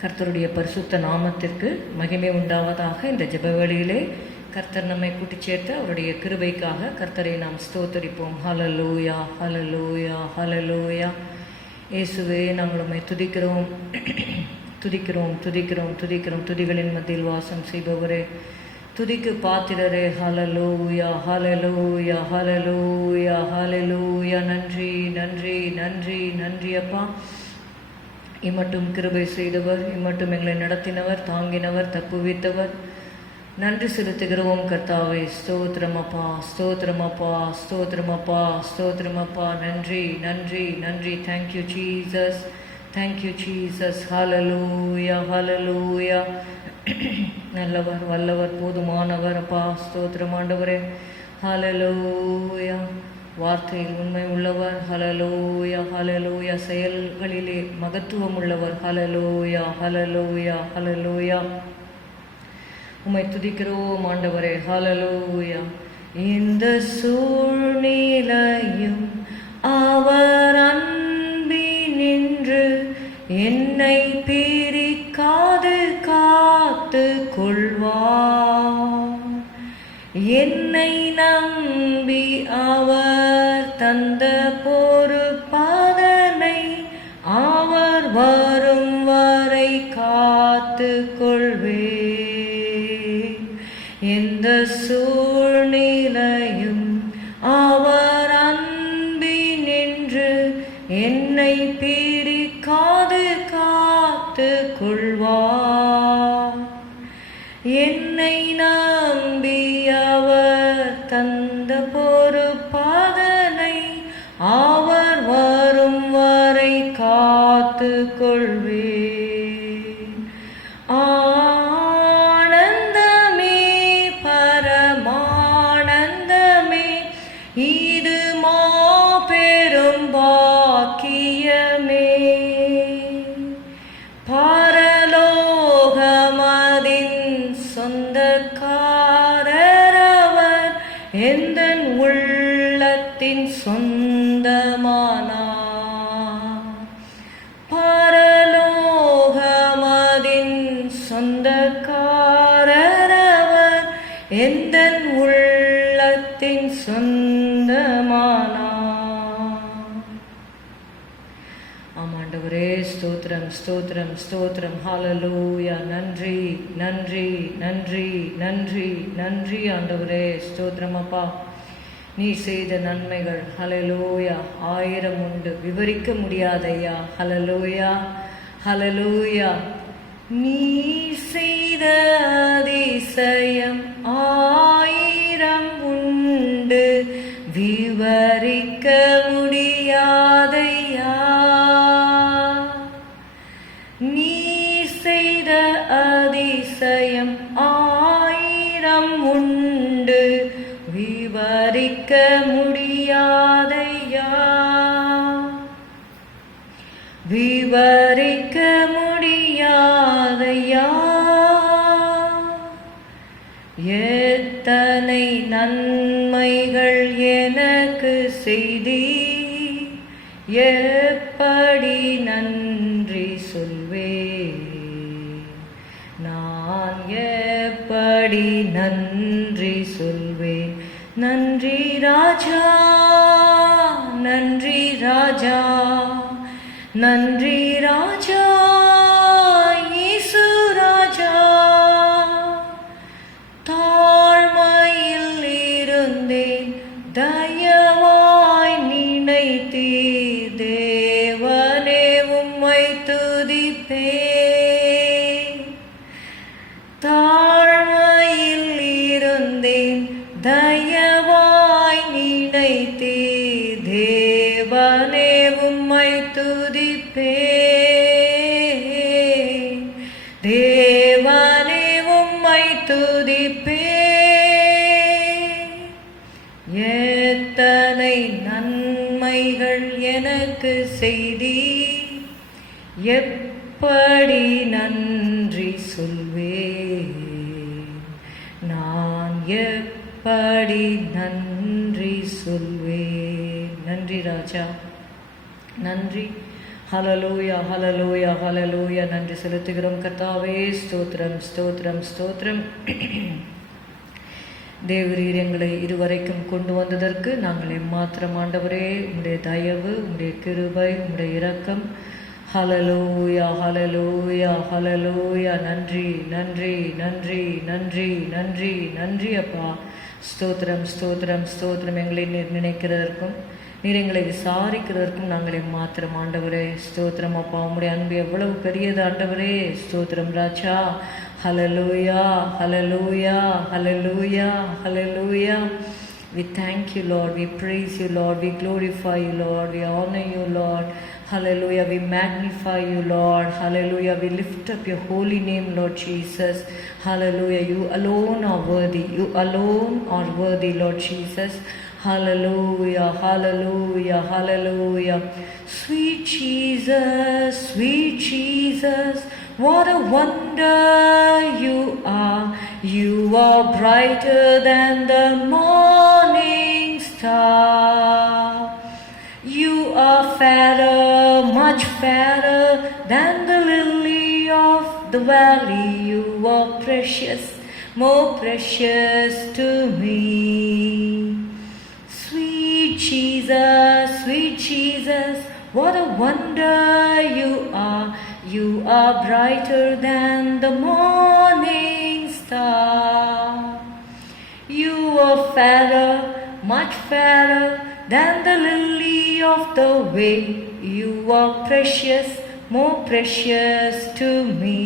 கர்த்தருடைய பரிசுத்த நாமத்திற்கு மகிமை உண்டாவதாக. இந்த ஜெபவேளையிலே கர்த்தர் நம்மை கூட்டி சேர்த்து அவருடைய கிருபைக்காக கர்த்தரை நாம் ஸ்தோத்தரிப்போம். ஹல்லேலூயா, ஹல்லேலூயா, ஹல்லேலூயா. இயேசுவே, நாங்கள் உம்மை துதிக்கிறோம், துதிக்கிறோம், துதிக்கிறோம், துதிக்கிறோம். துதிகளின் மத்தியில் வாசம் செய்பவரே, துதிக்கு பாத்திரரே. ஹல்லேலூயா, ஹல்லேலூயா, ஹல்லேலூயா, ஹல்லேலூயா. நன்றி, நன்றி, நன்றி, நன்றி அப்பா. இம்மட்டும் கிருபை செய்தவர், இம்மட்டும் எங்களை நடத்தினவர், தாங்கினவர், தப்புவித்தவர். நன்றி செலுத்துகிறோம் கர்த்தாவே. ஸ்தோத்திரமப்பா, ஸ்தோத்திரமப்பா, ஸ்தோத்திரமப்பா, ஸ்தோத்திரமப்பா. நன்றி, நன்றி, நன்றி. Thank you Jesus, thank you Jesus. Hallelujah, hallelujah. நல்லவர், வல்லவர், போதுமானவர் அப்பா. ஸ்தோத்திரம் ஆண்டவரே. ஹல்லேலூயா. வார்த்தையில் உண்மை உள்ளவர். ஹல்லேலூயா, ஹல்லேலூயா. செயல்களிலே மகத்துவம் உள்ளவர். ஹல்லேலூயா, ஹல்லேலூயா, ஹல்லேலூயா. உம்மை துதிக்கிறோம் ஆண்டவரே. ஹல்லேலூயா. இந்த சூழ்நிலையும் அவர் அன்பினின்று என்னை பிரிக்காது காத்து கொள்வார். என்னை நம்பி அவர் தந்த பொறுப்பதனை அவர் வரும் வரை காத்து கொள்வேன். எந்த சூழ்நிலையும் அவர் அன்பினின்று என்னை பிரிக்காது காத்து கொள்வார். என்னை நம்பி அவர் தந்த பொறுப்பதனை அவர் வரும் வரை காத்து கொள்வேன். ஆனந்தமே, பரமானந்தமே, இது மாபெரும் பாக்கியமே. சொந்தக்காரரவர் எந்தன் உள்ளத்தின் சொந்தமானார். பரலோகமதின் சொந்தக்காரரவர் எந்தன் உள்ளத்தின் சொந்தமானார். ஆமாண்டவரே, ஸ்தோத்திரம், ஸ்தோத்திரம், ஸ்தோத்திரம். ஹல்லேலூயா. நன்றி, நன்றி, நன்றி, நன்றி, நன்றி ஆண்டவரே. ஸ்தோத்திரம் அப்பா. நீ செய்த நன்மைகள் ஹல்லேலூயா 1000 உண்டு, விவரிக்க முடியாதையா. ஹல்லேலூயா, ஹல்லேலூயா. நீ செய்த அதிசயம் 1000 உண்டு, விவரிக்க முடியாதையா. நீ செய்த அதிசயம் 1000 உண்டு, விவரிக்க முடியாதையா, விவரிக்க முடியாதையா. எத்தனை நன்மைகள் எனக்கு செய்தி, எப்படி நன்றி சொல்வேன், நான் எப்படி நன்றி சொல்வேன். நன்றி ராஜா, நன்றி ராஜா, நன்றி ராஜா, இயேசு ராஜா. தாழ்மையில் இருந்தேன், தயவாய் நினைத்தீர். தேவனே, உம்மை துதிப்பேன். தாழ்மையில் இருந்தேன், தயவாய் நினைத்தீர். தேவனே, உம்மை துதிப்பேன். தேவனே, உம்மை துதிப்பேன். எத்தனை நன்மைகள் எனக்கு செய்தி, எப்படி நன்றி சொல்வேன், நான் எப்படி நன்றி சொல்வேன். நன்றி ராஜா, நன்றி. Hallelujah hallelujah hallelujah. நன்றி செலுத்துகிறோம் கர்த்தாவே. ஸ்தோத்திரம் ஸ்தோத்திரம் ஸ்தோத்திரம். தேவரீர் எங்களை இதுவரைக்கும் கொண்டு வந்ததற்கு நாங்கள் எம்மாத்திரம் ஆண்டவரே. உம்முடைய தயவு, உம்முடைய கிருபை, உம்முடைய இரக்கம். Hallelujah hallelujah hallelujah. நன்றி நன்றி நன்றி நன்றி நன்றி நன்றி அப்பா. ஸ்தோத்திரம் ஸ்தோத்திரம் ஸ்தோத்திரம். எங்களை நீர் நினைக்கிறதற்கும் நீர் எங்களை விசாரிக்கிறதற்கும் நாங்கள் எம்மாத்திரம் ஆண்டவரே. ஸ்தோத்திரம் அப்பா. உம்முடைய அன்பு எவ்வளவு பெரியது ஆண்டவரே. ஸ்தோத்திரம் ராஜா. Hallelujah, hallelujah, hallelujah, hallelujah. We thank you, Lord. We praise you, Lord. We glorify you, Lord. We honor you, Lord. Hallelujah. We magnify you, Lord. Hallelujah. We lift up your holy name, Lord Jesus. Hallelujah. You alone are worthy. You alone are worthy, Lord Jesus. Hallelujah, hallelujah, hallelujah. Sweet Jesus, sweet Jesus. What a wonder you are. You are brighter than the morning star. You are fairer, much fairer than the lily of the valley. You are precious, more precious to me. Sweet Jesus, what a wonder you are. You are brighter than the morning star. You are fairer, much fairer than the lily of the way. You are precious, more precious to me.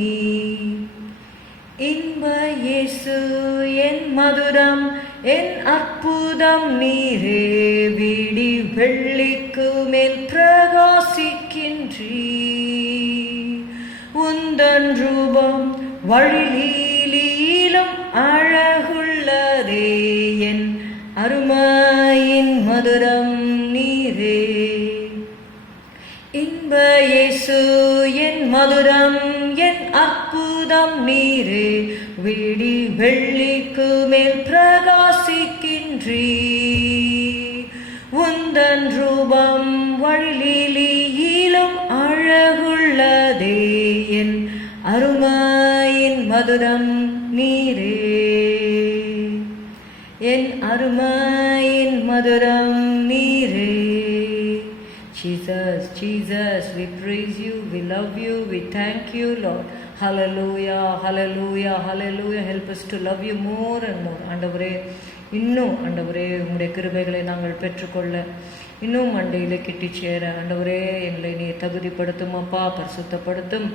இன்ப இயேசு என் மதுரம் என் அற்புதம் நீரே. விடி வெள்ளிக்கு மேல் பிரகாசிக்கின்றீர். உந்தன் ரூபம் வழியிலும் அழகுள்ளதே. என் அருமையின் மதுரம் நீரே. இன்ப இயேசு என் மதுரம் என் அற்புதம் நீரே. விடி வெள்ளிக்கு மேல் பிரகாசிக்கின்றீர். உந்தன் ரூபம் வழியிலும் அழகுள்ளதே. என் அருமையின் மதுரம் நீரே. என் அருமையின் மதுரம் நீரே. Jesus, Jesus, we praise you, we love you, we thank you, Lord. Hallelujah, hallelujah, hallelujah. Help us to love you more and more. ஆண்டவரே, இன்னும் ஆண்டவரே உம்முடைய கிருபைகளை நாங்கள் பெற்றுக்கொள்ள இன்னும் மண்டையிலே கிட்டி சேர ஆண்டவரே எங்களை நீ தகுதிப்படுத்தும் அப்பா, பரிசுத்தப்படுத்தும்.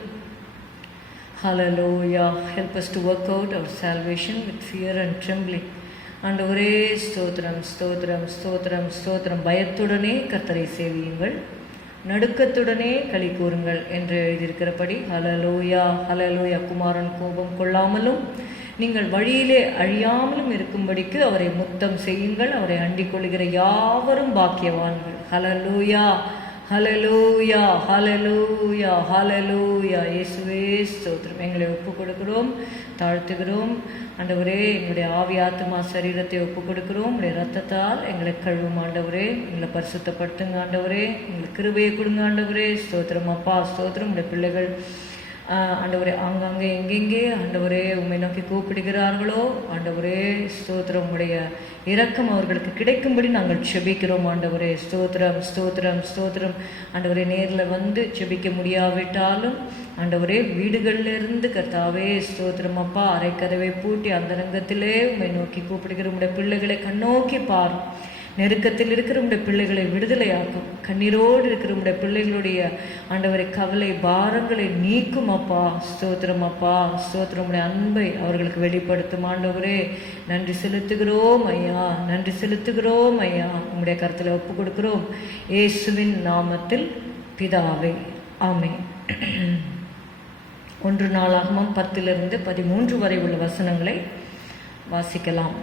Hallelujah. Help us to work out our salvation with fear and trembling. ஆண்டவரே ஸ்தோத்திரம் ஸ்தோத்திரம் ஸ்தோத்திரம் ஸ்தோத்திரம். பயத்துடனே கர்த்தரை சேவியுங்கள், நடுக்கத்துடனே களி கூறுங்கள் என்று எழுதியிருக்கிறபடி ஹல்லேலூயா ஹல்லேலூயா. குமாரன் கோபம் கொள்ளாமலும் நீங்கள் வழியிலே அழியாமலும் இருக்கும்படிக்கு அவரை முத்தம் செய்யுங்கள். அவரை அண்டிக் கொள்கிற யாவரும் பாக்கியவான்கள். ஹல்லேலூயா ஹல்லேலூயா ஹல்லேலூயா ஹல்லேலூயா. இயேசுவே ஸ்தோத்திரம். எங்களை ஒப்பு கொடுக்கிறோம், தாழ்த்துகிறோம். ஆண்டவரே எங்களுடைய ஆவி ஆத்மா சரீரத்தை ஒப்பு கொடுக்கிறோம். உங்களுடைய ரத்தத்தால் எங்களை கழுவும் ஆண்டவரே. எங்களை பரிசுத்தப்படுத்துங்க ஆண்டவரே. எங்களுக்கு கிருபையை கொடுங்க ஆண்டவரே. ஸ்தோத்திரம் அப்பா ஸ்தோத்திரம். உடைய பிள்ளைகள் ஆண்டவரே ஆங்காங்கே எங்கெங்கே ஆண்டவரே உம்மை நோக்கி கூப்பிடுகிறார்களோ ஆண்டவரே ஸ்தோத்திரம். உடைய இரக்கம் அவர்களுக்கு கிடைக்கும்படி நாங்கள் செபிக்கிறோம் ஆண்டவரே. ஸ்தோத்திரம் ஸ்தோத்திரம் ஸ்தோத்திரம். ஆண்டவரே நேரில் வந்து செபிக்க முடியாவிட்டாலும் ஆண்டவரே வீடுகளிலிருந்து கர்த்தாவே ஸ்தோத்திரம் அப்பா. அரைக்கதவை பூட்டி அந்த ரங்கத்திலே உம்மை நோக்கி கூப்பிடுகிற உடைய பிள்ளைகளை கண்ணோக்கி பாரும். நெருக்கத்தில் இருக்கிற உடைய பிள்ளைகளை விடுதலையாக்கும். கண்ணீரோடு இருக்கிற உடைய பிள்ளைகளுடைய ஆண்டவரை கவலை பாரங்களை நீக்கும் அப்பா. ஸ்தோத்திரம் அப்பா ஸ்தோத்திரம். உடைய அன்பை அவர்களுக்கு வெளிப்படுத்தும் ஆண்டவரே. நன்றி செலுத்துகிறோம் ஐயா, நன்றி செலுத்துகிறோம் ஐயா. உங்களுடைய கருத்தில் ஒப்பு கொடுக்கிறோம் இயேசுவின் நாமத்தில் பிதாவே, ஆமென். 1 நாளாகமம் 10-13 வரை உள்ள வசனங்களை வாசிக்கலாம்.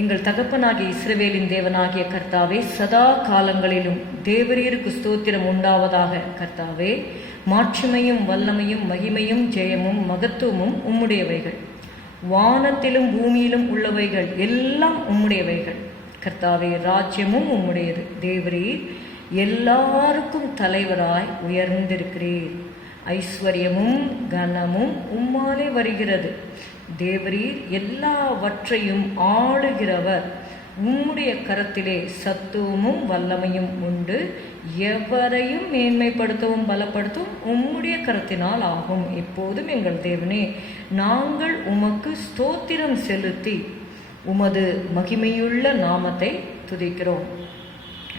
எங்கள் தகப்பனாகிய இஸ்ரவேலின் தேவனாகிய கர்த்தாவே, சதா காலங்களிலும் தேவரீருக்கு ஸ்தோத்திரம் உண்டாவதாக. கர்த்தாவே, மாட்சிமையும் வல்லமையும் மகிமையும் ஜெயமும் மகத்துவமும் உம்முடையவைகள். வானத்திலும் பூமியிலும் உள்ளவைகள் எல்லாம் உம்முடையவைகள். கர்த்தாவே, ராஜ்யமும் உம்முடையது. தேவரீர் எல்லாருக்கும் தலைவராய் உயர்ந்திருக்கிறீர். ஐஸ்வர்யமும் கனமும் உம்மாலே வருகிறது. தேவரீர் எல்லாவற்றையும் ஆளுகிறவர். உம்முடைய கரத்திலே சத்துவமும் வல்லமையும் உண்டு. எவரையும் மேன்மைப்படுத்தவும் பலப்படுத்தவும் உம்முடைய கரத்தினால் ஆகும். இப்போதும் எங்கள் தேவனே, நாங்கள் உமக்கு ஸ்தோத்திரம் செலுத்தி உமது மகிமையுள்ள நாமத்தை துதிக்கிறோம்.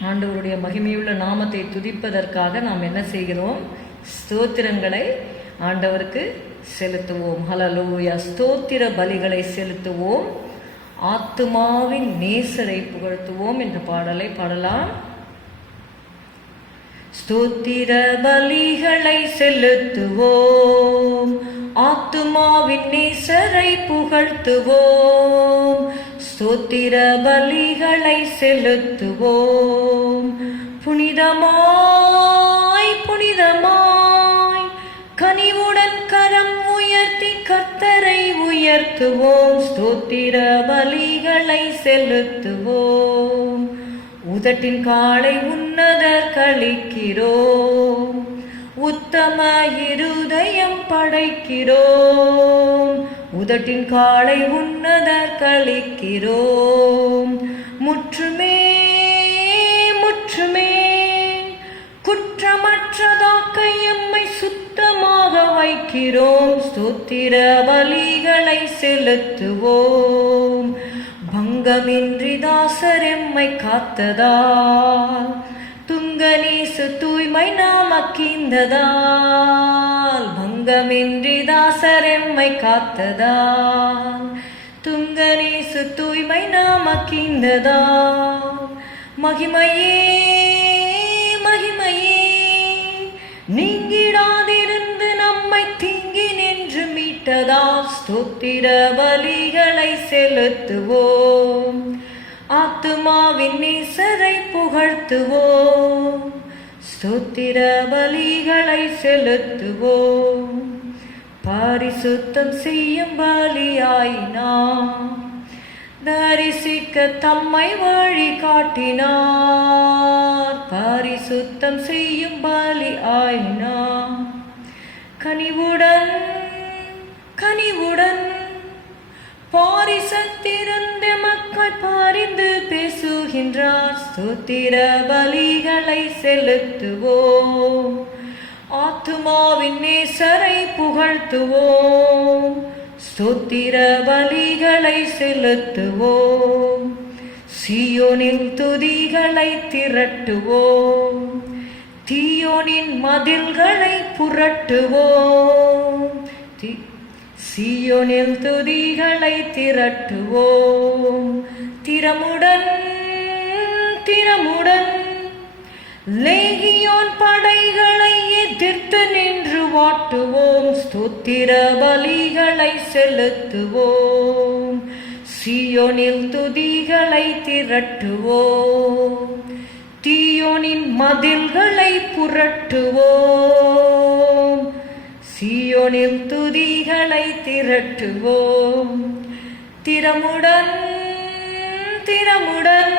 ஆண்டவருடைய மகிமையுள்ள நாமத்தை துதிப்பதற்காக நாம் என்ன செய்கிறோம்? ஸ்தோத்திரங்களை ஆண்டவருக்கு செலுத்துவோம். ஹல்லேலூயா. ஸ்தோத்திர பலிகளை செலுத்துவோம். ஆத்துமாவின் நேசரை புகழ்த்துவோம் என்ற பாடலை பாடலாம். ஸ்தோத்திர பலிகளை செலுத்துவோம், ஆத்துமாவின் நேசரை புகழ்த்துவோம். ஸ்தோத்திர பலிகளை செலுத்துவோம், புனிதமாய் புனிதமாய் கனிவுடன் கரம் உயர்த்தி கர்த்தரை உயர்த்துவோம். ஸ்தோத்திர பலிகளை செலுத்துவோம், உதட்டின் காலை உன்னதர் களிக்கிறோம், உத்தம இருதயம் படைக்கிறோம். உதட்டின் காலை உன்னதர் களிக்கிறோம், முற்றுமே முற்றுமே குற்றமற்றதாக்க எம்மை சுத்தமாக வைக்கிறோம். ஸ்தோத்திர பலிகளை செலுத்துவோம், பங்கமின்றி தாசர் எம்மை காத்ததால், துங்கநீசு தூய்மை நாமக்கிந்ததால். பங்கமின்றி தாசர் எம்மை காத்ததால், துங்கநீசு தூய்மை நாமக்கிந்ததால். மகிமையே மகிமையே நீங்கிடாதிருந்து நம்மை தீங்கி நின்று மீட்டதால். ஸ்தோத்திர பலிகளை செலுத்துவோம், ஆத்துமாவின் நேசரை புகழ்த்துவோம். ஸ்தோத்திர பலிகளை செலுத்துவோம், பரிசுத்தம் செய்யும் பலியாயினார். தரிசிக்க தம்மை வழி காட்டினார், பரிசுத்தம் செய்யும் பலி ஆயினார். கனிவுடன் கனிவுடன் பாரிசத்திருந்த மக்கள் பாரிந்து பேசுகின்றார். ஸ்தோத்திர பலிகளை செலுத்துவோம், ஆத்துமாவின் நேசரை புகழ்த்துவோம். ஸ்தோத்திர பலிகளை செலுத்துவோம், சீயோனின் துதிகளை திரட்டுவோம், தீயோனின் மதில்களை புரட்டுவோம். சீயோனில் துதிகளை திரட்டுவோம், திறமுடன் திறமுடன் லேகியோன் படைகளை எதிர்த்து நின்று வாட்டுவோம். ஸ்தோத்திர பலிகளை செலுத்துவோம், சீயோனில் துதிகளை திரட்டுவோம், தீயோனின் மதில்களை புரட்டுவோம். சீயோனில் துதிகளை திரட்டுவோம், திறமுடன் திறமுடன்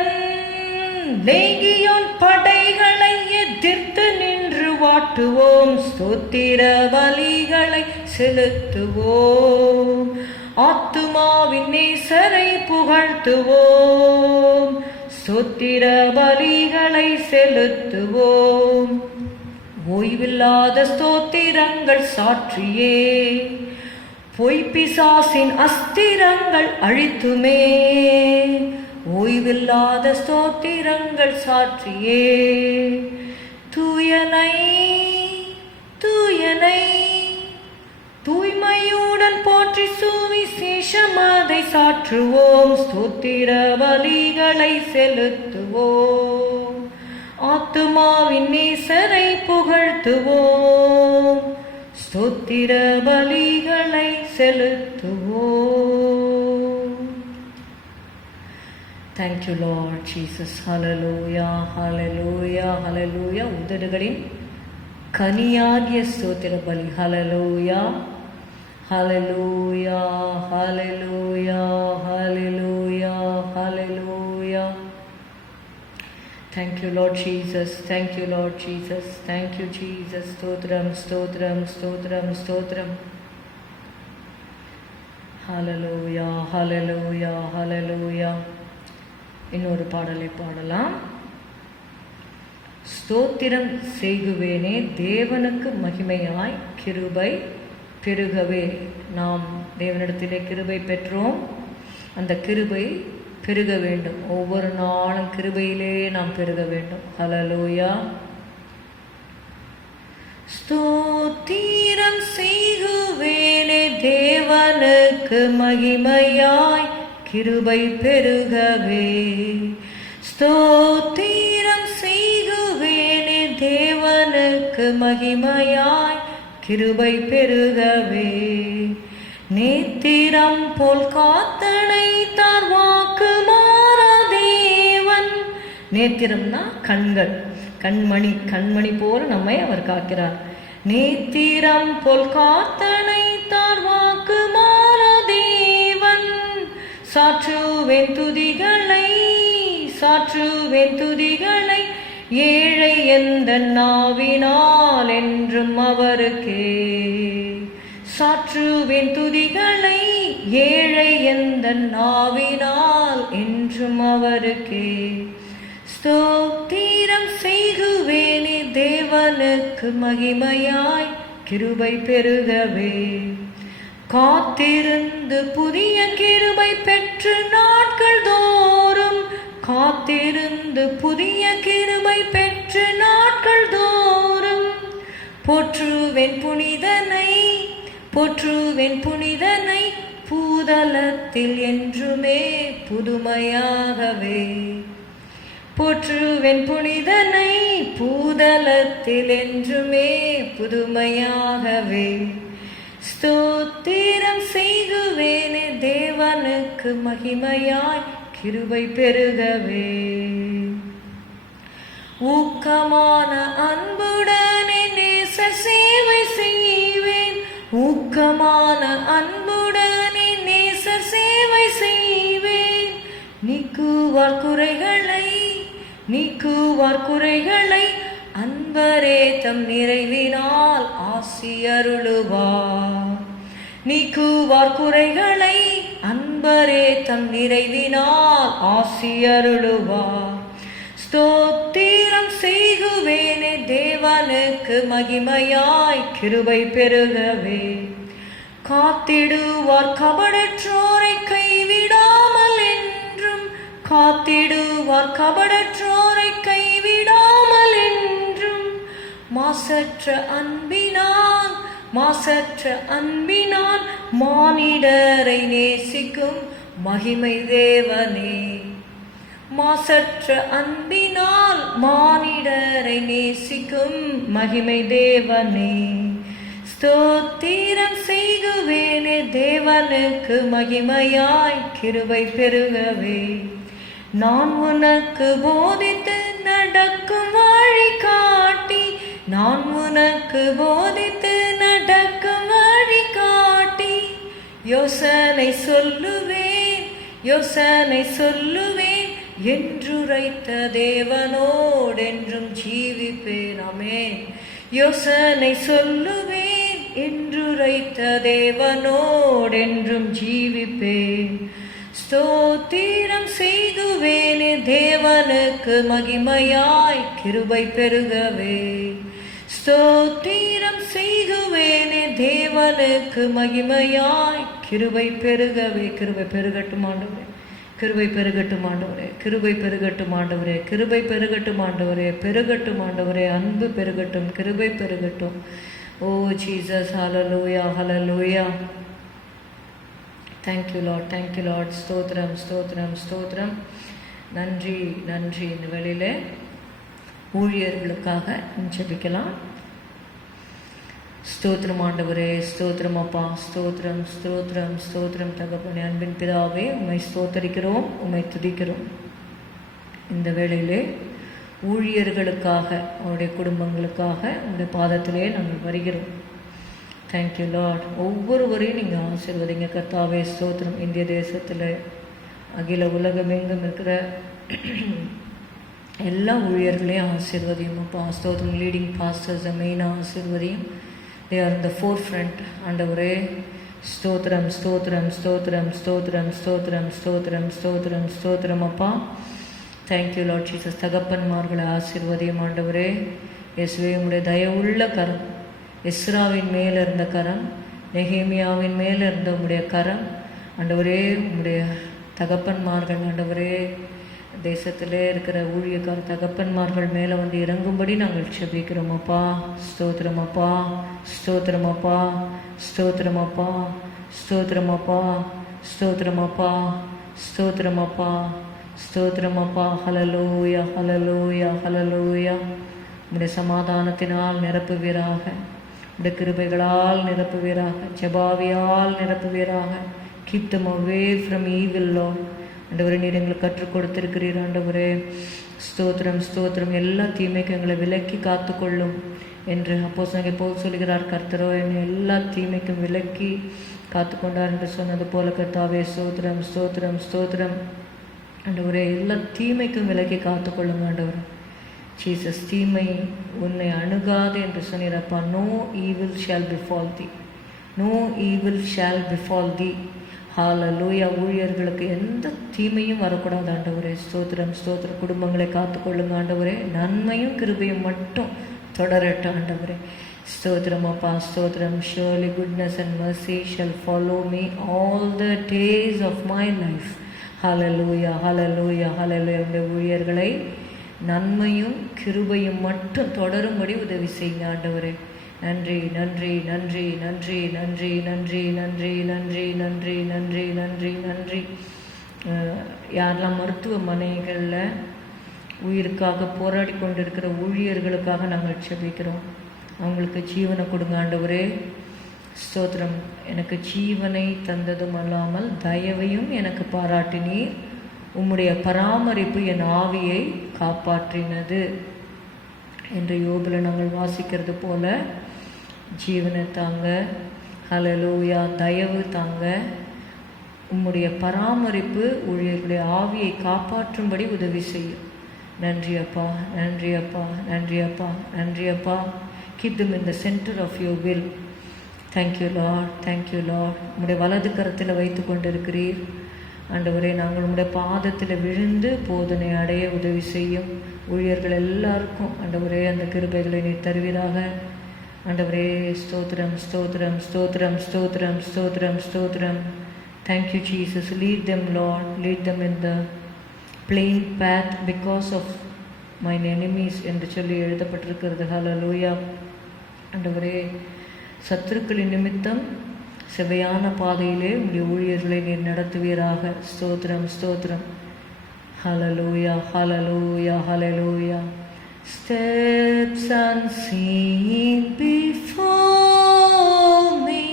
லேகியோன் படைகளை எதிர்த்து நின்று வாட்டுவோம். ஸ்தோத்திர பலிகளை செலுத்துவோம், ஆத்துமாவின் நேசரை புகழ்த்துவோம். ஸ்தோத்திர பலிகளை செலுத்துவோம், ஓய்வில்லாத ஸ்தோத்திரங்கள் சாற்றியே பொய்ப்பிசாசின் அஸ்திரங்கள் அழித்துமே. ஓய்வில்லாத ஸ்தோத்திரங்கள் சாற்றியே தூயனை தூயனை தூய்மையுடன் போற்றி சுவிசேஷமதை சாற்றுவோம். ஸ்தோத்திர பலிகளை செலுத்துவோம், ஆத்துமாவின் நேசரை புகழ்த்துவோம். ஸ்தோத்திர பலிகளை செலுத்துவோம். Thank you Lord Jesus. Hallelujah, hallelujah, hallelujah. உதடுகளின் கனியாகிய ஸ்தோத்திர பலி. Hallelujah, hallelujah, hallelujah, hallelujah, hallelujah. Thank you, Lord Jesus. Thank you, Lord Jesus. Thank you, Jesus. Stotram, stotram, stotram, stotram. Hallelujah, hallelujah, hallelujah. இன்னொரு பாடலை பாடலாம். ஸ்தோத்திரம் செய்குவேனே தேவனுக்கு மகிமையாய் கிருபை பெருகவே. நாம் தேவனிடத்திலே கிருபை பெற்றோம். அந்த கிருபை பெருக வேண்டும். ஒவ்வொரு நாளும் கிருபையிலே நாம் பெருக வேண்டும். ஹல்லேலூயா. ஸ்தோத்திரம் செய்குவேனே தேவனுக்கு மகிமையாய் கிருபை பெருகவே. ஸ்தோத்திரம் செய்குவேனே தேவனுக்கு மகிமையாய் கிருபை பெருகவே. நேத்திரம் போல் காத்தனை தார் வாக்கு மாறா தேவன். நேத்திரம்னா கண்கள், கண்மணி போல நம்மை அவர் காக்கிறார். நேத்திரம் போல் காத்தனை தார் வாக்கு மாறா தேவன். சாற்றுவேன் துதிகளை ஏழை எந்த நாவினால் என்றும் அவருக்கே. சாற்றுவேன் துதிகளை ஏழை எந்த நாவினால் என்றும் அவருக்கே. ஸ்தோத்திரம் செய்குவேனே தேவனுக்கு மகிமையாய் கிருபை பெருகவே. காத்திருந்து புதிய கிருபை பெற்று நாட்கள் தோறும், காத்திருந்து புதிய கிருபை பெற்று நாட்கள் தோறும் போற்றுவேன் புனிதனை பூதலத்தில் என்றுமே புதுமையாகவே. போற்றுவேன் புனிதனை பூதலத்தில் என்றுமே புதுமையாகவே. ஸ்தோத்திரம் செய்குவேனே தேவனுக்கு மகிமையாய் கிருபை பெருகவே. ஊக்கமான அன்புடனே நேச சேவை செய்வேன். ஊக்கமான அன்புடனே நேச சேவை செய்வேன். நீக்குவார் குறைகளை அன்பரே தம் நிறைவினால் ஆசியருளுவார். நீக்குவார் குறைகளை அன்பரே தம் நிறைவினால் ஆசியருளுவார். ஸ்தோத்திரம் செய்குவேனே தேவனுக்கு மகிமையாய் கிருபை பெருகவே. காத்திடுவார் கபடற்றோரை கைவிடாமல் என்றும், காத்திடுவார் கபடற்றோரை கைவிடாமல் என்றும். மாசற்ற அன்பினான் மானிடரை நேசிக்கும் மகிமை தேவனே. மாசற்ற அன்பினால் மானிடரை நேசிக்கும் மகிமை தேவனே. ஸ்தோத்திரம் செய்குவேனே தேவனுக்கு மகிமையாய் கிருபை பெருகவே. நான் உனக்கு போதித்து நடக்கும் வழி காட்டி, நான் உனக்கு போதித்து நடக்கும் வழி காட்டி. யோசனை சொல்லுவேன் என்றுரைத்த தேவனோடென்றும் ஜீவிப்பேன். ஆமென். யோசனை சொல்லுவேன் என்றுரைத்த தேவனோடென்றும் ஜீவிப்பேன். ஸ்தோத்திரம் செய்குவேனே தேவனுக்கு மகிமையாய் கிருபை பெருகவே. ஸ்தோத்திரம் செய்குவேனே தேவனுக்கு மகிமையாய் கிருபை பெருகவே. கிருபை பெருகட்டும் ஆண்டவரே, கிருபை பெருகட்டும் ஆண்டவரே, கிருபை பெருகட்டும் ஆண்டவரே, கிருபை பெருகட்டும் ஆண்டவரே, பெருகட்டும் ஆண்டவரே, அன்பு பெருகட்டும், கிருபை பெருகட்டும். Oh Jesus, hallelujah, hallelujah. Thank you Lord, thank you Lord. ஸ்தோத்திரம், ஸ்தோத்திரம், ஸ்தோத்திரம். நன்றி, நன்றி. இந்த வேளையிலே ஊழியர்களுக்காக ஜெபிக்கலாம். ஸ்தோத்திரம் ஆண்டவரே, ஸ்தோத்திரம் அப்பா, ஸ்தோத்திரம், ஸ்தோத்திரம், ஸ்தோத்திரம் தகப்பனே. அன்பின் பிதாவே, உம்மை ஸ்தோத்தரிக்கிறோம், உம்மை துதிக்கிறோம். இந்த வேளையிலே ஊழியர்களுக்காக, அவருடைய குடும்பங்களுக்காக உங்களுடைய பாதத்திலே நாங்கள் வருகிறோம். Thank you Lord. ஒவ்வொருவரையும் நீங்கள் ஆசீர்வதிங்க கர்த்தாவே. ஸ்தோத்திரம். இந்திய தேசத்தில், அகில உலகமெங்கும் இருக்கிற எல்லா ஊழியர்களையும் ஆசீர்வதியும் அப்பா. ஸ்தோத்திரம். லீடிங் பாஸ்டர்ஸை மெயினாக ஆசீர்வதியும். They are in the four front. ஆண்டவரே ஸ்தோத்திரம் ஸ்தோத்திரம் ஸ்தோத்திரம் ஸ்தோத்திரம் ஸ்தோத்திரம் ஸ்தோத்திரம் ஸ்தோத்திரம் ஸ்தோத்திரம் அப்பா. Thank you Lord Jesus. தகப்பன்மார்களை ஆசீர்வதியும் ஆண்டவரே. இயேசுவே உம்முடைய தயவுள்ள கரம், எஸ்ராவின் மேலே இருந்த கரம், நெகேமியாவின் மேலே இருந்த உம்முடைய கரம் ஆண்டவரே, உம்முடைய தகப்பன்மார்கள் ஆண்டவரே தேசத்திலே இருக்கிற ஊழியக்கார தகப்பன்மார்கள் மேலே வந்து இறங்கும்படி நாங்கள் செபிக்கிறோம் அப்பா. ஸ்தோத்திரம் அப்பா, ஸ்தோத்திரம் அப்பா, ஸ்தோத்திரம் அப்பா, ஸ்தோத்திரம் அப்பா, ஸ்தோத்திரம் அப்பா, ஸ்தோத்திரம் அப்பா, ஸ்தோத்திரம் அப்பா. ஹல்லேலூயா ஹல்லேலூயா ஹல்லேலூயா. உம்முடைய சமாதானத்தினால் நிரப்புவீராக, உம்முடைய கிருபைகளால் நிரப்புவீராக, ஜெபாவியால் நிரப்புவீராக. Keep them away from evil, Lord. ஆண்டவரே நீர் எங்களுக்கு கற்றுக் கொடுத்திருக்கிறீர் ஆண்டவரே. ஸ்தோத்திரம் ஸ்தோத்திரம். எல்லா தீமைக்கும் எங்களை விலக்கி காத்துக்கொள்ளும் என்று அப்போஸ்தலனாகிய பவுல் சொல்கிறார். கர்த்தரோ என்னை எல்லா தீமைக்கும் விலக்கி காத்துக்கொண்டார் என்று சொன்னது போல கர்த்தாவே ஸ்தோத்திரம் ஸ்தோத்திரம் ஸ்தோத்திரம். ஆண்டவரே எல்லா தீமைக்கும் விலக்கி காத்துக்கொள்ளுங்க ஆண்டவரே. ஜீசஸ், தீமை உன்னை அணுகாது என்று சொன்னீரப்பா. No evil shall befall thee, no evil shall befall thee. Hallelujah. ஊழியர்களுக்கு எந்த தீமையும் வரக்கூடாது ஆண்டவரே. ஸ்தோத்திரம் ஸ்தோத்திரம். குடும்பங்களை காத்துக்கொள்ளுங்க ஆண்டவரே. நன்மையும் கிருபையும் மட்டும் தொடரட்டும் ஆண்டவரே. ஸ்தோத்திரம் அப்பா ஸ்தோத்திரம். Surely goodness and mercy shall follow me all the days of my life. Hallelujah hallelujah ஹல்லேலூயா. உடைய ஊழியர்களை நன்மையும் கிருபையும் மட்டும் தொடரும்படி உதவி செய்யுங்க ஆண்டவரே. நன்றி நன்றி நன்றி நன்றி நன்றி நன்றி நன்றி நன்றி நன்றி நன்றி நன்றி நன்றி. யாரெல்லாம் மருத்துவமனைகளில் உயிருக்காக போராடி கொண்டிருக்கிற ஊழியர்களுக்காக நாங்கள் செபிக்கிறோம். அவங்களுக்கு ஜீவனை கொடுங்க ஆண்டவரே. ஸ்தோத்திரம். எனக்கு ஜீவனை தந்ததும் அல்லாமல் தயவையும் எனக்கு பாராட்டினீர். உம்முடைய பராமரிப்பு என் ஆவியை காப்பாற்றினது என்று யோபில் நாங்கள் வாசிக்கிறது போல ஜீவனை தாங்க. ஹல்லேலூயா. தயவு தாங்க. உம்முடைய பராமரிப்பு ஊழியர்களுடைய ஆவியை காப்பாற்றும்படி உதவி செய்யும். நன்றி அப்பா நன்றி அப்பா நன்றி அப்பா நன்றி அப்பா. Keep them in the center of your will. Thank you Lord, thank you Lord. உம்முடைய வலது கரத்தில் வைத்து கொண்டிருக்கிறீர் ஆண்டவரே. நாங்கள் உம்முடைய பாதத்தில் விழுந்து போதனை அடைய உதவி செய்யும். ஊழியர்கள் எல்லாருக்கும் ஆண்டவரே அந்த கிருபைகளை நீ தருவீராக ஆண்டவரே. ஸ்தோத்திரம் ஸ்தோத்திரம் ஸ்தோத்திரம் ஸ்தோத்திரம் ஸ்தோத்திரம் ஸ்தோத்திரம். Thank you Jesus. Lead them Lord, lead them in the plain path because of mine enemies என்று சொல்லி எழுதப்பட்டிருக்கிறது. ஹல்லேலூயா. ஆண்டவரே சத்துருக்களின் நிமித்தம் செவையான பாதையிலே உங்களுடைய ஊழியர்களை நீர் நடத்துவீராக. ஸ்தோத்திரம் ஸ்தோத்திரம். ஹல்லேலூயா hallelujah hallelujah. Steps unseen before me,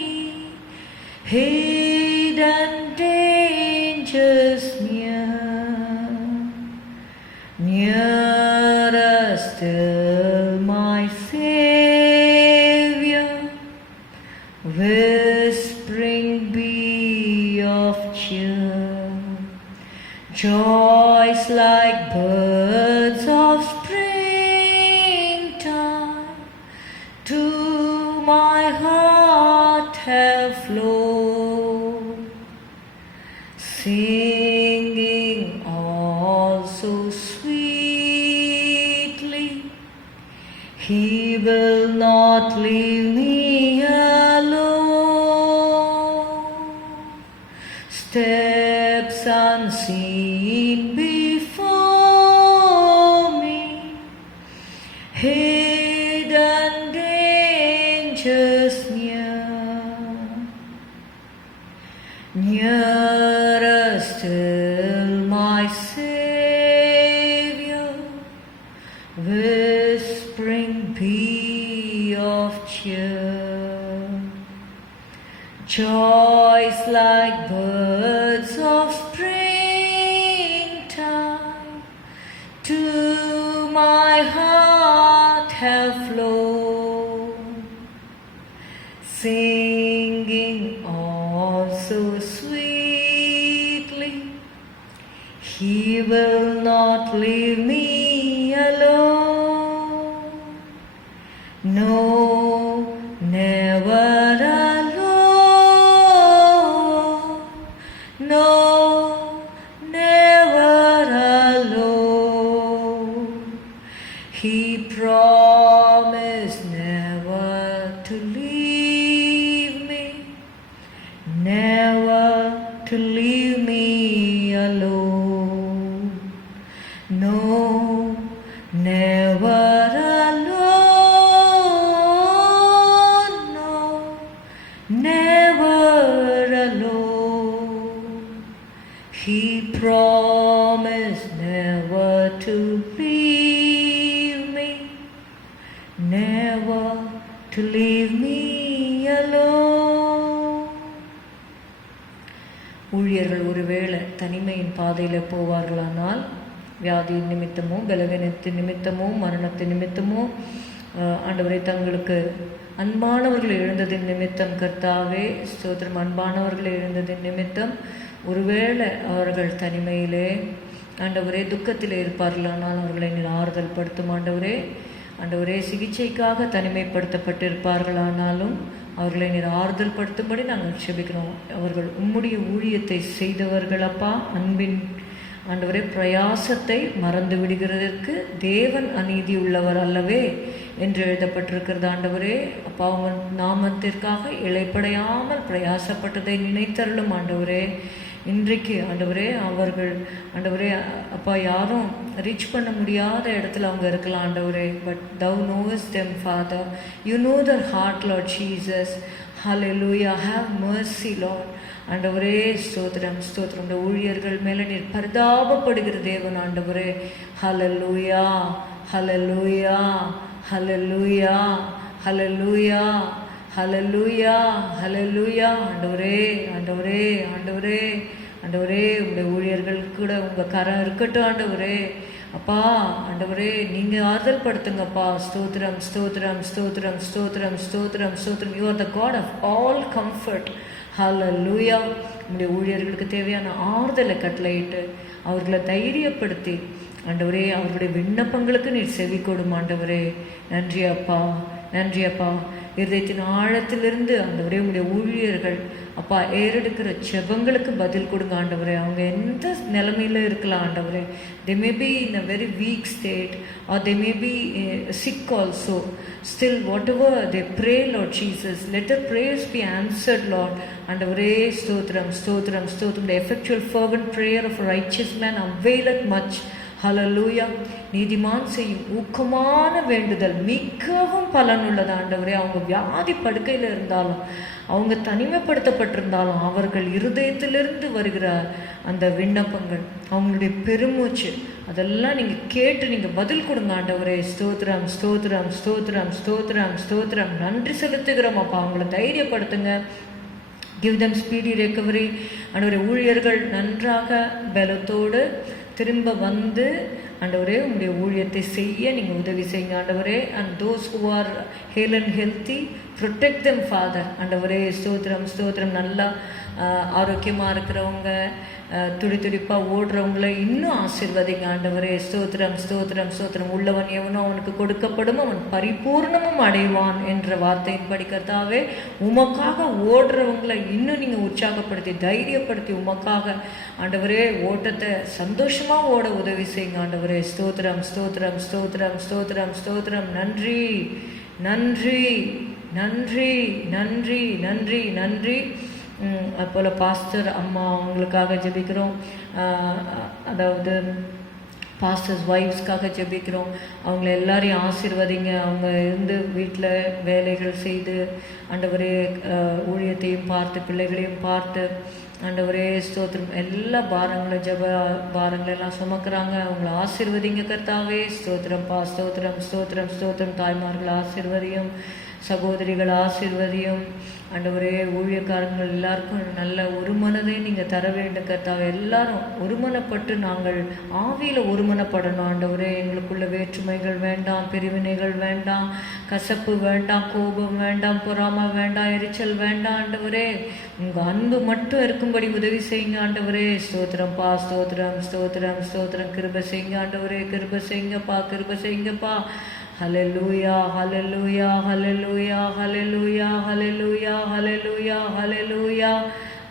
hidden dangers near, nearer still my Savior, whispering be of cheer, joys like birds of springtime to my heart have flowed, singing all so sweetly, He will not leave me alone. Steps unseen before me, hidden dangers near, nearer still my Savior, whispering be of cheer, joys like birds of springtime to my heart have flown, singing all so sweetly, He will not leave me to leave me alone. No, never alone. No, never alone. He promised never to leave me, never to leave me alone. ஊழியர்கள் ஒருவேளை தனிமையின் பாதையில் போவார்களானால், வியாதியின் நிமித்தமோ, பலவீனத்தின் நிமித்தமோ, மரணத்தின் நிமித்தமோ, ஆண்டவரை தங்களுக்கு அன்பானவர்கள் எழுந்ததின் நிமித்தம், கர்த்தாவே ஸ்தோத்திரம், அன்பானவர்கள் எழுந்ததின் நிமித்தம் ஒருவேளை அவர்கள் தனிமையிலே ஆண்டவரே துக்கத்தில் இருப்பார்களானால் அவர்களை நீர் ஆறுதல் படுத்தும். ஆண்டவரே சிகிச்சைக்காக தனிமைப்படுத்தப்பட்டிருப்பார்களானாலும் அவர்களை நீர் ஆறுதல் படுத்தும்படி நாங்கள் செபிக்கிறோம். அவர்கள் உம்முடைய ஊழியத்தை செய்தவர்கள் அப்பா, அன்பின் ஆண்டவரே பிரயாசத்தை மறந்து விடுகிறதற்கு தேவன் அநீதி உள்ளவர் அல்லவே என்று எழுதப்பட்டிருக்கிறது. ஆண்டவரே அப்பா, உங்கள் நாமத்திற்காக இளைப்படையாமல் பிரயாசப்பட்டதை நினைத்தருளும். ஆண்டவரே இன்றைக்கு ஆண்டவரே அவர்கள் ஆண்டவரே அப்பா யாரும் ரீச் பண்ண முடியாத இடத்துல அவங்க இருக்கலாம் ஆண்டவரே. But thou knowest them, Father. You know their heart, Lord Jesus. Hallelujah. Have mercy, Lord. ஆண்டவரே ஸ்தோத்திரம் ஸ்தோத்திரம். இந்த ஊழியர்கள் மேலே நீர் பரிதாபப்படுகிற தேவன் ஆண்டவரே. ஹல்லேலூயா ஹல்லேலூயா ஹல்லேலூயா ஹல்லேலூயா ஹல்லேலூயா ஹல்லேலூயா. ஆண்டவரே ஆண்டவரே ஆண்டவரே ஆண்டவரே உங்களுடைய ஊழியர்கள் கூட உங்கள் கரம் இருக்கட்டும் ஆண்டவரே. அப்பா ஆண்டவரே நீங்கள் ஆறுதல் படுத்துங்கப்பா. ஸ்தோத்திரம் ஸ்தோத்திரம் ஸ்தோத்திரம் ஸ்தோத்திரம் ஸ்தோத்திரம் ஸ்தோத்திரம். You are the God of all comfort. Hallelujah. உங்களுடைய ஊழியர்களுக்கு தேவையான ஆறுதலை கட்டளையிட்டு அவர்களை தைரியப்படுத்தி ஆண்டவரே அவர்களுடைய விண்ணப்பங்களுக்கு நீர் செவி கொடும் ஆண்டவரே. நன்றி அப்பா, நன்றி அப்பா. இருதயத்தின் ஆழத்திலிருந்து ஆண்டவரே உங்களுடைய ஊழியர்கள் அப்பா ஏறெடுக்கிற செபங்களுக்கு பதில் கொடுங்க ஆண்டவரே. அவங்க எந்த நிலைமையில் இருக்கலாம் ஆண்டவரே. they may be in a very weak state or they may be sick also. Still whatever they pray, Lord Jesus, let their prayers be answered, Lord. ஆண்டவரே ஸ்தோத்திரம் ஸ்தோத்திரம் ஸ்தோத்திரம். The effectual fervent prayer of a righteous man availeth much. ஹல்லேலூயா. நீதிமான் செய்யும் ஊக்கமான வேண்டுதல் மிகவும் பலனுள்ளது ஆண்டவரே. அவங்க வியாதி படுக்கையில் இருந்தாலும், அவங்க தனிமைப்படுத்தப்பட்டிருந்தாலும், அவர்கள் இருதயத்திலிருந்து வருகிற அந்த விண்ணப்பங்கள், அவங்களுடைய பெருமூச்சு, அதெல்லாம் நீங்கள் கேட்டு நீங்கள் பதில் கொடுங்க ஆண்டவரே. ஸ்தோத்திரம் ஸ்தோத்திரம் ஸ்தோத்திரம் ஸ்தோத்திரம் ஸ்தோத்திரம். நன்றி செலுத்துகிறோம் அப்பா. அவங்கள தைரியப்படுத்துங்க. கிவ் தம் ஸ்பீடி ரெக்கவரி ஆண்டவரே. ஊழியர்கள் நன்றாக பலத்தோடு திரும்ப வந்து ஆண்டவரே உங்களுடைய ஊழியத்தை செய்ய நீங்கள் உதவி செய்யுங்க ஆண்டவரே. And those who are Hale and healthy protect them father. ஆண்டவரே ஸ்தோத்திரம் ஸ்தோத்திரம். நல்லா ஆரோக்கியமாக இருக்கிறவங்க, துடிப்பாக ஓடுறவங்கள இன்னும் ஆசீர்வதிங்க ஆண்டவரே. ஸ்தோத்திரம் ஸ்தோத்திரம் ஸ்தோத்திரம். உள்ளவன் எவனோ அவனுக்கு கொடுக்கப்படும், அவன் பரிபூர்ணமும் அடைவான் என்ற வார்த்தையின் படிக்கிறதாவே உமக்காக ஓடுறவங்களை இன்னும் நீங்கள் உற்சாகப்படுத்தி தைரியப்படுத்தி உமக்காக ஆண்டவரே ஓட்டத்தை சந்தோஷமாக ஓட உதவி செய்யுங்க ஆண்டவரே. ஸ்தோத்திரம் ஸ்தோத்திரம் ஸ்தோத்திரம் ஸ்தோத்திரம் ஸ்தோத்திரம். நன்றி நன்றி நன்றி நன்றி நன்றி நன்றி. அப்போல பாஸ்டர் அம்மா அவங்களுக்காக ஜெபிக்கிறோம். அதாவது பாஸ்டர்ஸ் ஒய்ஃப்ஸ்க்காக ஜெபிக்கிறோம். அவங்கள எல்லாரையும் ஆசீர்வதிங்க. அவங்க இருந்து வீட்டில் வேலைகள் செய்து ஆண்டவரே ஊழியத்தையும் பார்த்து பிள்ளைகளையும் பார்த்து ஆண்டவரே ஸ்தோத்திரம் எல்லா பாரங்களும் ஜெப பாரங்களெல்லாம் சுமக்கிறாங்க. அவங்கள ஆசீர்வதிங்க கர்த்தாவே. ஸ்தோத்திரம்ப்பா. ஸ்தோத்திரம் ஸ்தோத்திரம் ஸ்தோத்திரம். தாய்மார்கள் ஆசீர்வதியும், சகோதரிகள் ஆசீர்வதியும் ஆண்டவரே. ஊழியக்காரங்கள் எல்லாருக்கும் நல்ல ஒரு மனதை நீங்கள் தர வேண்டும் கர்த்தாவே. எல்லாரும் ஒருமனப்பட்டு நாங்கள் ஆவியில் ஒருமனப்படணும் ஆண்டவரே. எங்களுக்குள்ள வேற்றுமைகள் வேண்டாம், பிரிவினைகள் வேண்டாம், கசப்பு வேண்டாம், கோபம் வேண்டாம், பொறாமை வேண்டாம், எரிச்சல் வேண்டாம் ஆண்டவரே. உங்கள் அன்பு மட்டும் இருக்கும்படி உதவி செய்யுங்க ஆண்டவரே. ஸ்தோத்திரம்ப்பா. ஸ்தோத்திரம் ஸ்தோத்திரம் ஸ்தோத்திரம். கிருபை செய்யுங்க ஆண்டவரே. கிருபை செய்யுங்கப்பா. கிருபை செய்யுங்கப்பா. ஹல்லேலூயா hallelujah hallelujah hallelujah hallelujah hallelujah hallelujah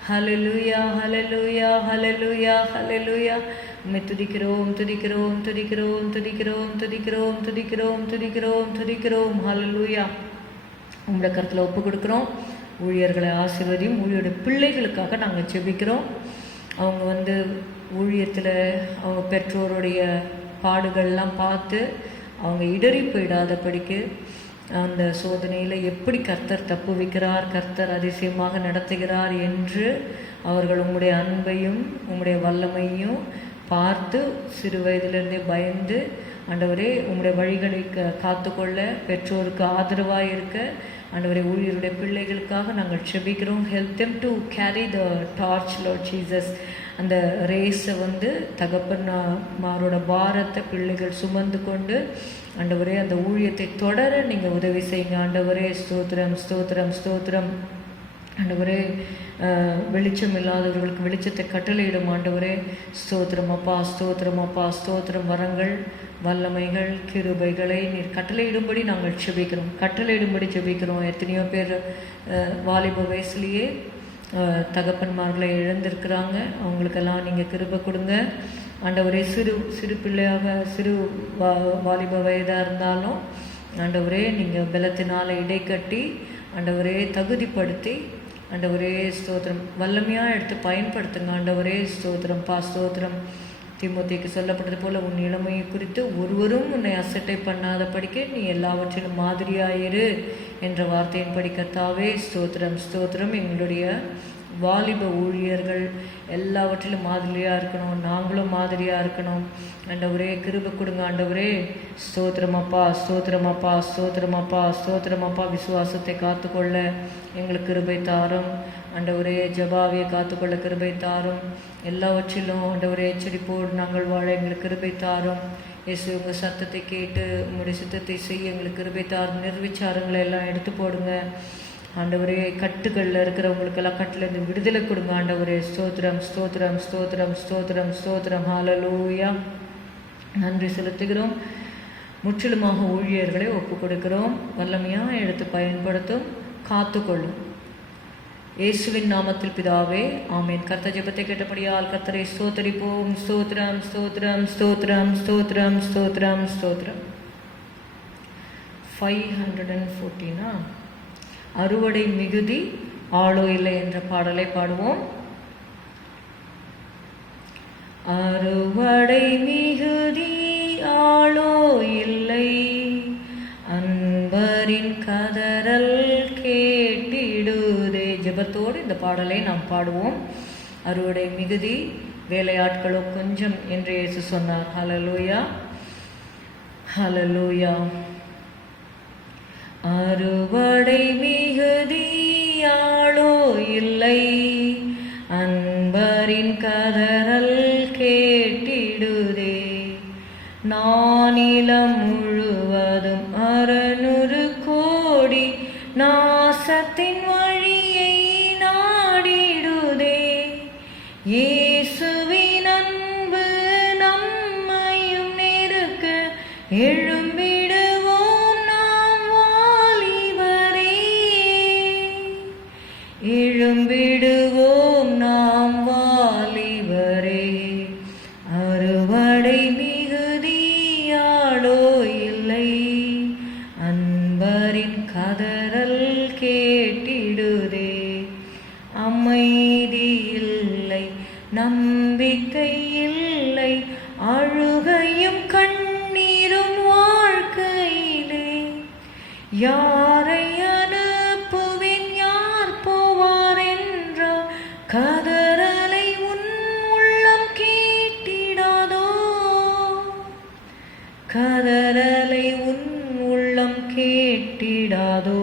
hallelujah hallelujah hallelujah ஹல்லேலூயா. உம்மை துதிக்கிறோம் துதிக்கிறோம் துதிக்கிறோம் துதிக்கிறோம் துதிக்கிறோம் துதிக்கிறோம் துதிக்கிறோம் துதிக்கிறோம். ஹல்லேலூயா. உங்களுடைய கருத்தில் ஒப்பு கொடுக்குறோம். ஊழியர்களை ஆசீர்வதியும். ஊழியருடைய பிள்ளைகளுக்காக நாங்கள் ஜெபிக்கிறோம். அவங்க ஊழியத்தில் அவங்க பெற்றோருடைய பாடுகள்லாம் பார்த்து அவங்க இடறி போயிடாதபடிக்கு அந்த சோதனையில் எப்படி கர்த்தர் தப்புவிக்கிறார், கர்த்தர் அதிசயமாக நடத்துகிறார் என்று அவர்கள் உம்முடைய அன்பையும் உம்முடைய வல்லமையும் பார்த்து சிறு வயதிலிருந்தே பயந்து ஆண்டவரே உம்முடைய வழிகளை காத்துக்கொள்ள, பெற்றோருக்கு ஆதரவாக இருக்க ஆண்டவரே ஊழியருடைய பிள்ளைகளுக்காக நாங்கள் செபிக்கிறோம். Help them to carry the torch Lord Jesus. அந்த ரேஸை தகப்பன்மாரோட பாரத்தை பிள்ளைகள் சுமந்து கொண்டு ஆண்டவரே அந்த ஊழியத்தை தொடர நீங்கள் உதவி செய்யுங்க. ஆண்டவரே ஸ்தோத்திரம் ஸ்தோத்திரம் ஸ்தோத்திரம். ஆண்டவரே வெளிச்சம் இல்லாதவர்களுக்கு வெளிச்சத்தை கட்டளையிடும். ஆண்டவரே ஸ்தோத்திரம் அப்பா, ஸ்தோத்திரம் அப்பா, ஸ்தோத்திரம். வரங்கள், வல்லமைகள், கிருபைகளை நீர் கட்டளையிடும்படி நாங்கள் கட்டளையிடும்படி செபிக்கிறோம். எத்தனையோ பேர் வாலிப வயசுலேயே தகப்பன்மார்களை இழந்திருக்கிறாங்க. அவங்களுக்கெல்லாம் நீங்கள் கிருபை கொடுங்க ஆண்டவரே. சிறு பிள்ளையாக வாலிப வயதாக இருந்தாலும் ஆண்டவரே நீங்கள் பலத்தினால் இடைக்கட்டி ஆண்டவரே தகுதிப்படுத்தி ஆண்டவரே ஸ்தோத்திரம் வல்லமையாக எடுத்து பயன்படுத்துங்க. ஆண்டவரே ஸ்தோத்திரம் பா, ஸ்தோத்திரம். தீமோத்தேயுக்கு சொல்லப்பட்டது போல் உன் இளமையை குறித்து ஒருவரும் உன்னை அசட்டை பண்ணாத படிக்க நீ எல்லாவற்றிலும் மாதிரியாயிரு என்ற வார்த்தையின் படிக்கத்தாவே ஸ்தோத்திரம் ஸ்தோத்திரம். எங்களுடைய வாலிப ஊழியர்கள் எல்லாவற்றிலும் மாதிரியாக இருக்கணும், நாங்களும் மாதிரியாக இருக்கணும். ஆண்டவரே கிருபை கொடுங்க. ஆண்டவரே ஸ்தோத்திரமப்பா, ஸ்தோத்திரமப்பா, ஸ்தோத்திரமப்பா, ஸ்தோத்திரமப்பா. விசுவாசத்தை காத்துக்கொள்ள எங்களுக்கு கிருபை தாரும். ஆண்டவரே ஜபாவியை காத்துக்கொள்ள கிருபை தாரும். எல்லாவற்றிலும் ஆண்டவரே எச்சரிப்போடு நாங்கள் வாழ எங்களுக்கு கிருபை தாரும். இயேசு உங்கள் சத்தத்தை கேட்டு உங்களுடைய சித்தத்தை செய்ய எங்களுக்கு கிருபை தாரும். நிர்விச்சாரங்களை எல்லாம் எடுத்து போடுங்க. ஆண்டவரே கட்டுகளில் இருக்கிறவங்களுக்கெல்லாம் கட்டிலேருந்து விடுதலை கொடுங்க. ஆண்டவரே ஸ்தோத்திரம் ஸ்தோத்திரம் ஸ்தோத்திரம் ஸ்தோத்திரம் ஸ்தோத்திரம். ஹல்லேலூயா. நன்றி செலுத்துகிறோம். முற்றிலுமாக ஊழியர்களை ஒப்பு கொடுக்கிறோம். வல்லமையாக எடுத்து பயன்படுத்தும், காத்துக்கொள்ளும். இயேசுவின் நாமத்தில் பிதாவே, ஆமேன். கர்த்தர் ஜெபத்தை கேட்டபடியால் கர்த்தரை ஸ்தோத்தரிப்போம். ஸ்தோத்திரம் ஸ்தோத்திரம் ஸ்தோத்திரம் ஸ்தோத்திரம் ஸ்தோத்திரம் ஸ்தோத்திரம். 514 அறுவடை மிகுதி ஆளோ இல்லை என்ற பாடலை பாடுவோம். அறுவடை மிகுதி ஆளோ இல்லை, அன்பரின் கதறல் கேட்டிடுதே. ஜெபத்தோடு இந்த பாடலை நாம் பாடுவோம். அறுவடை மிகுதி, வேலையாட்களோ கொஞ்சம் என்று இயேசு சொன்னார். ஹல்லேலூயா, ஹல்லேலூயா. அறுவடை மிகுதியாளோ இல்லை, அன்பரின் கதறல் கேட்டிடுதே. நானிலம் முழுவதும் 600 கோடி நாசத்தின் வழியை நாடிடுதே. இயேசுவின் அன்பு நம்மையும் நெருக்க எழும்பிடுவோம் நாம் வாலிபரே, எழும்பிடுவோம் நாம் வாலிபரே. அறுவடை மிகுதியாளோ இல்லை, அன்பரின் கதறல் கேட்டிடுதே. அமைதி இல்லை, நம்பிக்கை இல்லை, அழுகையும் கண்ணீரும் வாழ்க்கையிலே. யாரை அனுப்புவேன், யார் போவார் என்ற கதறலை உன் உள்ளம் கேட்டிடாதோ, கதறலை உன் உள்ளம் கேட்டிடாதோ.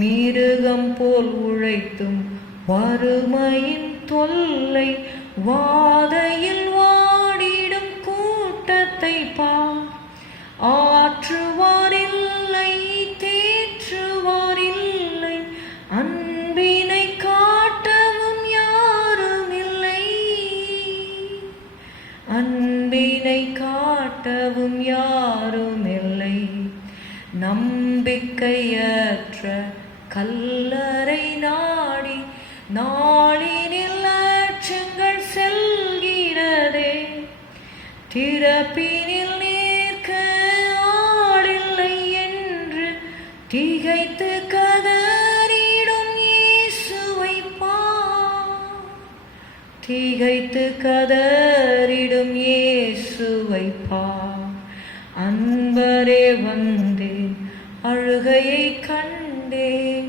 மிருகம் போல் உழைத்தும் வறுமையின் தொல்லை, வாதையில் வாடிடும் கூட்டத்தை பார். ஆற்றுவார் இல்லை, தேற்றுவார் இல்லை, அன்பினை காட்டவும் யாரும் இல்லை, அன்பினை காட்டவும் யாரும் இல்லை. நம்பிக்கையற்ற கல்லறை நாடி நாளினில் லட்சங்கள் செல்கிறதே. திறப்பினில் நிற்க ஆளில்லை என்று திகைத்து கதறிடும் திகைத்து கதறிடும் இயேசுவை பார். அன்பரே வந்தேன், அழுகையை கண்டேன்,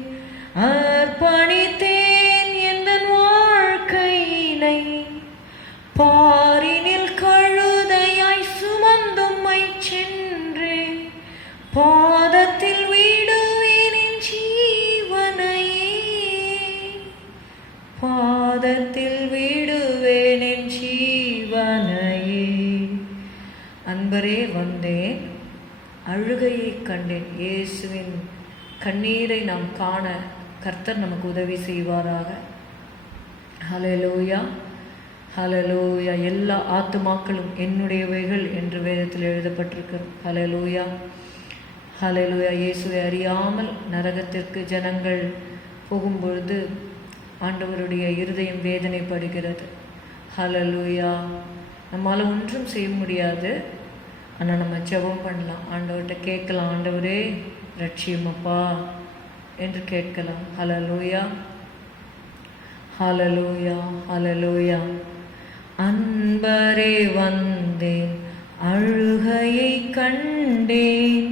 அர்ப்பணித்தேன் எந்தன் வாழ்க்கையினை. பாரினில் கழுதையாய் சுமந்தும்மை சென்றேன், பாதத்தில் விடுவேன் என் ஜீவனையே. பாதத்தில் விடுவேன் என் ஜீவனையே. அன்பரே வந்தேன், அழுகையை கண்டேன். இயேசுவின் கண்ணீரை நாம் காண கர்த்தர் நமக்கு உதவி செய்வாராக. ஹல்லேலூயா, ஹல்லேலூயா. எல்லா ஆத்துமாக்களும் என்னுடையவைகள் என்று வேதத்தில் எழுதப்பட்டிருக்கிறது. ஹல்லேலூயா, ஹல்லேலூயா. இயேசுவை அறியாமல் நரகத்திற்கு ஜனங்கள் போகும்பொழுது ஆண்டவருடைய இருதயம் வேதனைப்படுகிறது. ஹல்லேலூயா. நம்மால் ஒன்றும் செய்ய முடியாது, ஆனால் நம்ம ஜெபம் பண்ணலாம், ஆண்டவர்கிட்ட கேட்கலாம், ஆண்டவரே ரட்சியமப்பா என்று கேட்கலாம். ஹல்லேலூயா, ஹல்லேலூயா, ஹல்லேலூயா. அன்பரே வந்தேன், அழுகையை கண்டேன்,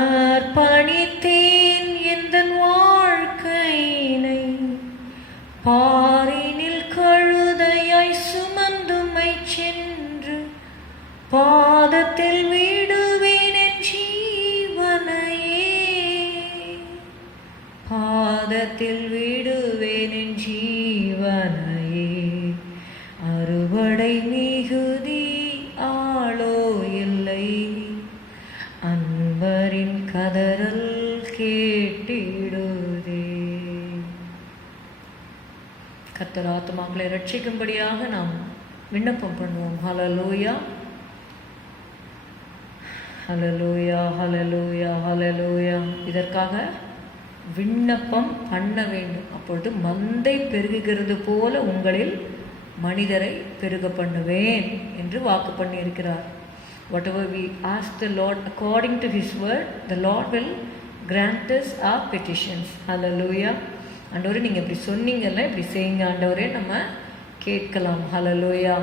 அர்ப்பணித்தேன் எந்தன் வாழ்க்கையினை. பாரினில் கழுதையாய் சுமந்தும்மை சென்று, பாதத்தில் விடுவேன் என் ஜீவனையே. பாதத்தில் விடுவேன் என் ஜீவனையே. அறுவடை மிகுதி ஆளோ இல்லை, அன்பரின் கதறல் கேட்டிடுதே. கர்த்தர் ஆத்துமாக்களை ரட்சிக்கும்படியாக நாம் விண்ணப்பம் பண்ணுவோம். ஹல்லேலூயா, ஹல்லேலூயா, ஹல்லேலூயா, ஹல்லேலூயா. இதற்காக விண்ணப்பம் பண்ண வேண்டும். அப்பொழுது மந்தை பெருகுகிறது போல உங்களில் மனிதரை பெருக பண்ணுவேன் என்று வாக்கு பண்ணியிருக்கிறார். Whatever we ask the Lord according to His word, the Lord will grant us our petitions. Hallelujah. ஆண்டவரே நீங்கள் இப்படி சொன்னீங்கல்ல, இப்படி செய்யுங்க ஆண்டவரே, நம்ம கேட்கலாம். ஹல்லேலூயா.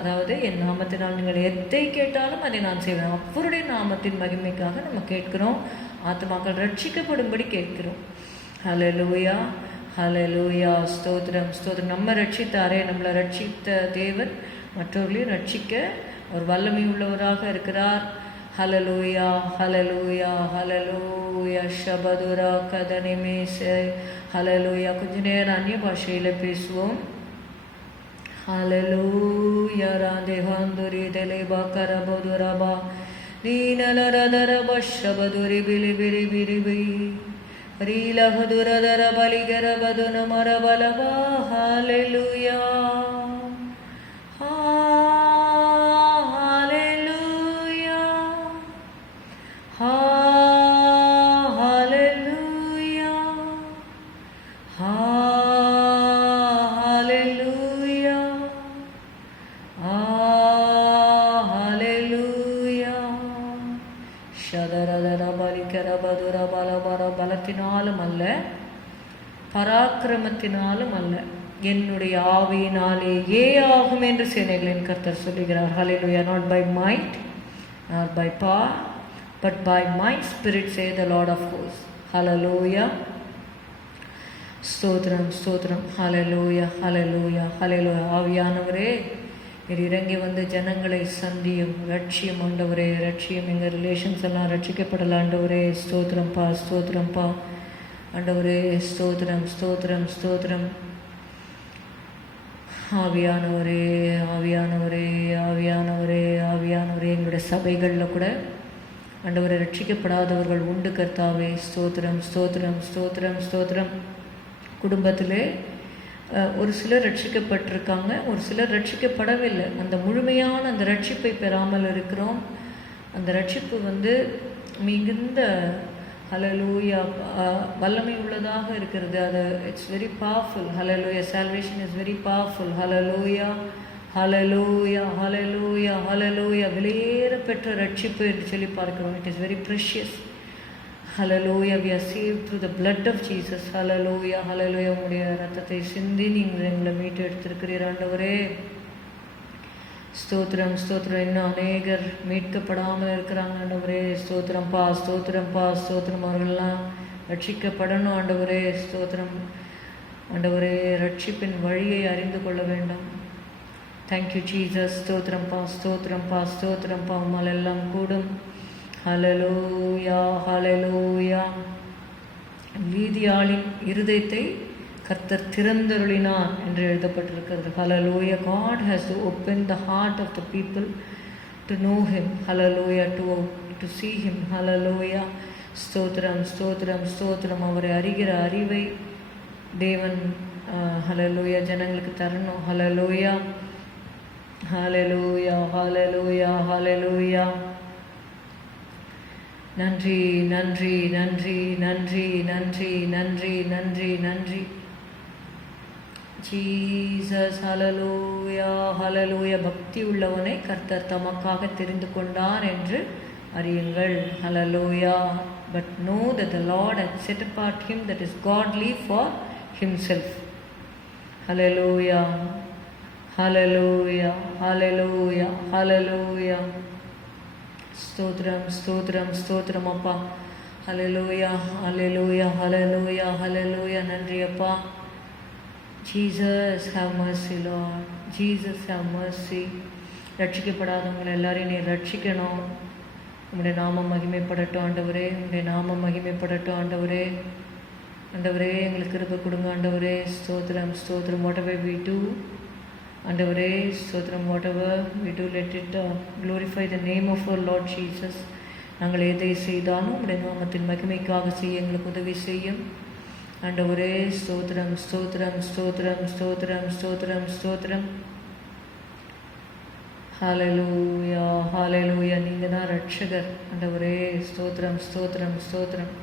அதாவது என் நாமத்தினால் நீங்கள் எதை கேட்டாலும் அதை நான் செய்வேன். அவருடைய நாமத்தின் மகிமைக்காக நம்ம கேட்கிறோம். ஆத்துமாக்கள் ரட்சிக்கப்படும்படி கேட்கிறோம். ஹல்லேலூயா, ஹல்லேலூயா. ஸ்தோத்திரம், ஸ்தோத்திரம். நம்ம ரட்சித்தாரே, நம்மளை ரட்சித்த தேவன் மற்றவர்களையும் ரட்சிக்க அவர் வல்லமை உள்ளவராக இருக்கிறார். ஹல்லேலூயா, ஹல்லேலூயா, ஹல்லேலூயா. ஷபதுரா கதனிமேச. ஹல்லேலூயா. கொஞ்ச நேரம் அந்நிய பாஷையில் பேசுவோம். ஹல்லேலூயா. ராதேவாந்துரி தெலேபா கரபதுரபா நீனலரதரப ஷபதுரி பிலி பிரி பிரி பி ரீலஹதுரதர பலிகரபதுன மரபலபா. ஹல்லேலூயா, ஹல்லேலூயா, ஹல்லேலூயா, ஹல்லேலூயா, ஹல்லேலூயா. ஷதரதர பலிகரபதுர பலபர. பலத்தினாலும் அல்ல, பராக்கிரமத்தினாலும் அல்ல, என்னுடைய ஆவியினாலேயே ஆகும் என்று சேனைகளின் கர்த்தர் சொல்லுகிறார். ஹல்லேலூயா. Not by might nor by power but by my spirit say the Lord of hosts. Hallelujah. ஸ்தோத்திரம், ஸ்தோத்திரம். ஹல்லேலூயா, ஹல்லேலூயா, ஹல்லேலூயா. ஆவியானவரே நீர் இறங்கி வந்து ஜனங்களை சந்தியும், ரட்சியம் ஆண்டவரே, ரட்சியம். எங்கள் ரிலேஷன்ஸ் எல்லாம் ரட்சிக்கப்படலாம் ஆண்டவரே. ஸ்தோத்திரம்ப்பா, ஸ்தோத்திரம்ப்பா ஆண்டவரே. ஸ்தோத்திரம், ஸ்தோத்திரம், ஸ்தோத்திரம். ஆவியானவரே, ஆவியானவரே, ஆவியானவரே, ஆவியானவரே. எங்களுடைய சபைகளில் கூட ஆண்டவரை ரட்சிக்கப்படாதவர்கள் உண்டு கர்த்தாவே. ஸ்தோத்திரம், ஸ்தோத்திரம், ஸ்தோத்திரம், ஸ்தோத்திரம். குடும்பத்திலே ஒரு சிலர் ரட்சிக்கப்பட்டிருக்காங்க, ஒரு சிலர் ரட்சிக்கப்படவில்லை. அந்த முழுமையான அந்த ரட்சிப்பை பெறாமல் இருக்கிறோம். அந்த ரட்சிப்பு மிகுந்த ஹல்லேலூயா வல்லமை உள்ளதாக இருக்கிறது. அது it's very powerful. Hallelujah. Salvation is very powerful. Hallelujah, hallelujah, hallelujah, hallelujah. விலையேற பெற்ற ரட்சிப்பு என்று சொல்லி பார்க்கிறோம். It is very precious. Hallelujah, we are saved through the blood of Jesus. Hallelujah, hallelujah. உம்முடைய ரத்தத்தை சிந்தி நீங்கள் எங்களை மீட்டு எடுத்திருக்கிறீர் ஆண்டவரே. ஸ்தோத்திரம் ஸ்தோத்திரம். இன்னும் அநேகர் மீட்கப்படாமல் இருக்கிறாங்க ஆண்டவரே. ஸ்தோத்திரம்ப்பா ஸ்தோத்திரம்ப்பா ஸ்தோத்திரம். அவர்களெல்லாம் ரட்சிக்கப்படணும் ஆண்டவரே. ஸ்தோத்திரம் ஆண்டவரே. ரட்சிப்பின் வழியை அறிந்து கொள்ள வேண்டும். Thank you Jesus. ஸ்தோத்திரம்ப்பா ஸ்தோத்திரம்ப்பா ஸ்தோத்திரம்ப்பா. உம்மால் எல்லாம் கூடும். ஹல்லேலூயா ஹல்லேலூயா. வீதியாளின் இருதயத்தை கர்த்தர் திறந்தருளினார் என்று எழுதப்பட்டிருக்கிறது. ஹல்லேலூயா. God has to open the heart of the people to know him. Hallelujah. to see him. ஹல்லேலூயா. ஸ்தோத்திரம் ஸ்தோத்திரம் ஸ்தோத்திரம். அவரை அறிகிற அறிவை தேவன் ஹல்லேலூயா ஜனங்களுக்கு தரணும். ஹல்லேலூயா ஹல்லேலூயா ஹல்லேலூயா ஹல்லேலூயா. நன்றி நன்றி நன்றி நன்றி நன்றி நன்றி நன்றி நன்றி ஜீசஸ். ஹல்லேலூயா ஹல்லேலூயா. பக்தி உள்ளவனை கர்த்தர் தமக்காக தெரிந்து கொண்டார் என்று அறியுங்கள். ஹல்லேலூயா. But know that the Lord hath set apart him that is godly for himself. Hallelujah. Hallelujah. Hallelujah. Hallelujah. ஸ்தோத்திரம் ஸ்தோத்திரம் ஸ்தோத்திரம் அப்பா. ஹல்லேலூயா ஹல்லேலூயா ஹல்லேலூயா ஹல்லேலூயா. நன்றி அப்பா. Jesus have mercy Lord. Jesus have mercy. ரட்சிக்கப்படாதவங்களை எல்லாரையும் நீ ரட்சிக்கணும். உங்களுடைய நாமம் மகிமைப்படட்டும் ஆண்டவரே. உங்களுடைய நாமம் மகிமைப்படட்டும் ஆண்டவரே. ஆண்டவரே எங்களுக்கு கிருபை கொடுங்க ஆண்டவரே. ஸ்தோத்திரம் ஸ்தோத்திரம். whatever we do ஆண்டவரே ஸ்தோத்திரம். whatever we do let it glorify the name of our Lord Jesus. நாங்கள் எதை செய்தாலும் உடைய நாமத்தின் மகிமைக்காக செய்ய எங்களுக்கு உதவி செய்யும் ஆண்டவரே. ஸ்தோத்திரம் ஸ்தோத்திரம் ஸ்தோத்திரம் ஸ்தோத்திரம் ஸ்தோத்திரம் ஸ்தோத்திரம். ஹல்லேலூயா ஹல்லேலூயா. நீங்கள் தான் ரட்சகர் ஆண்டவரே. ஸ்தோத்திரம் ஸ்தோத்திரம் ஸ்தோத்திரம்.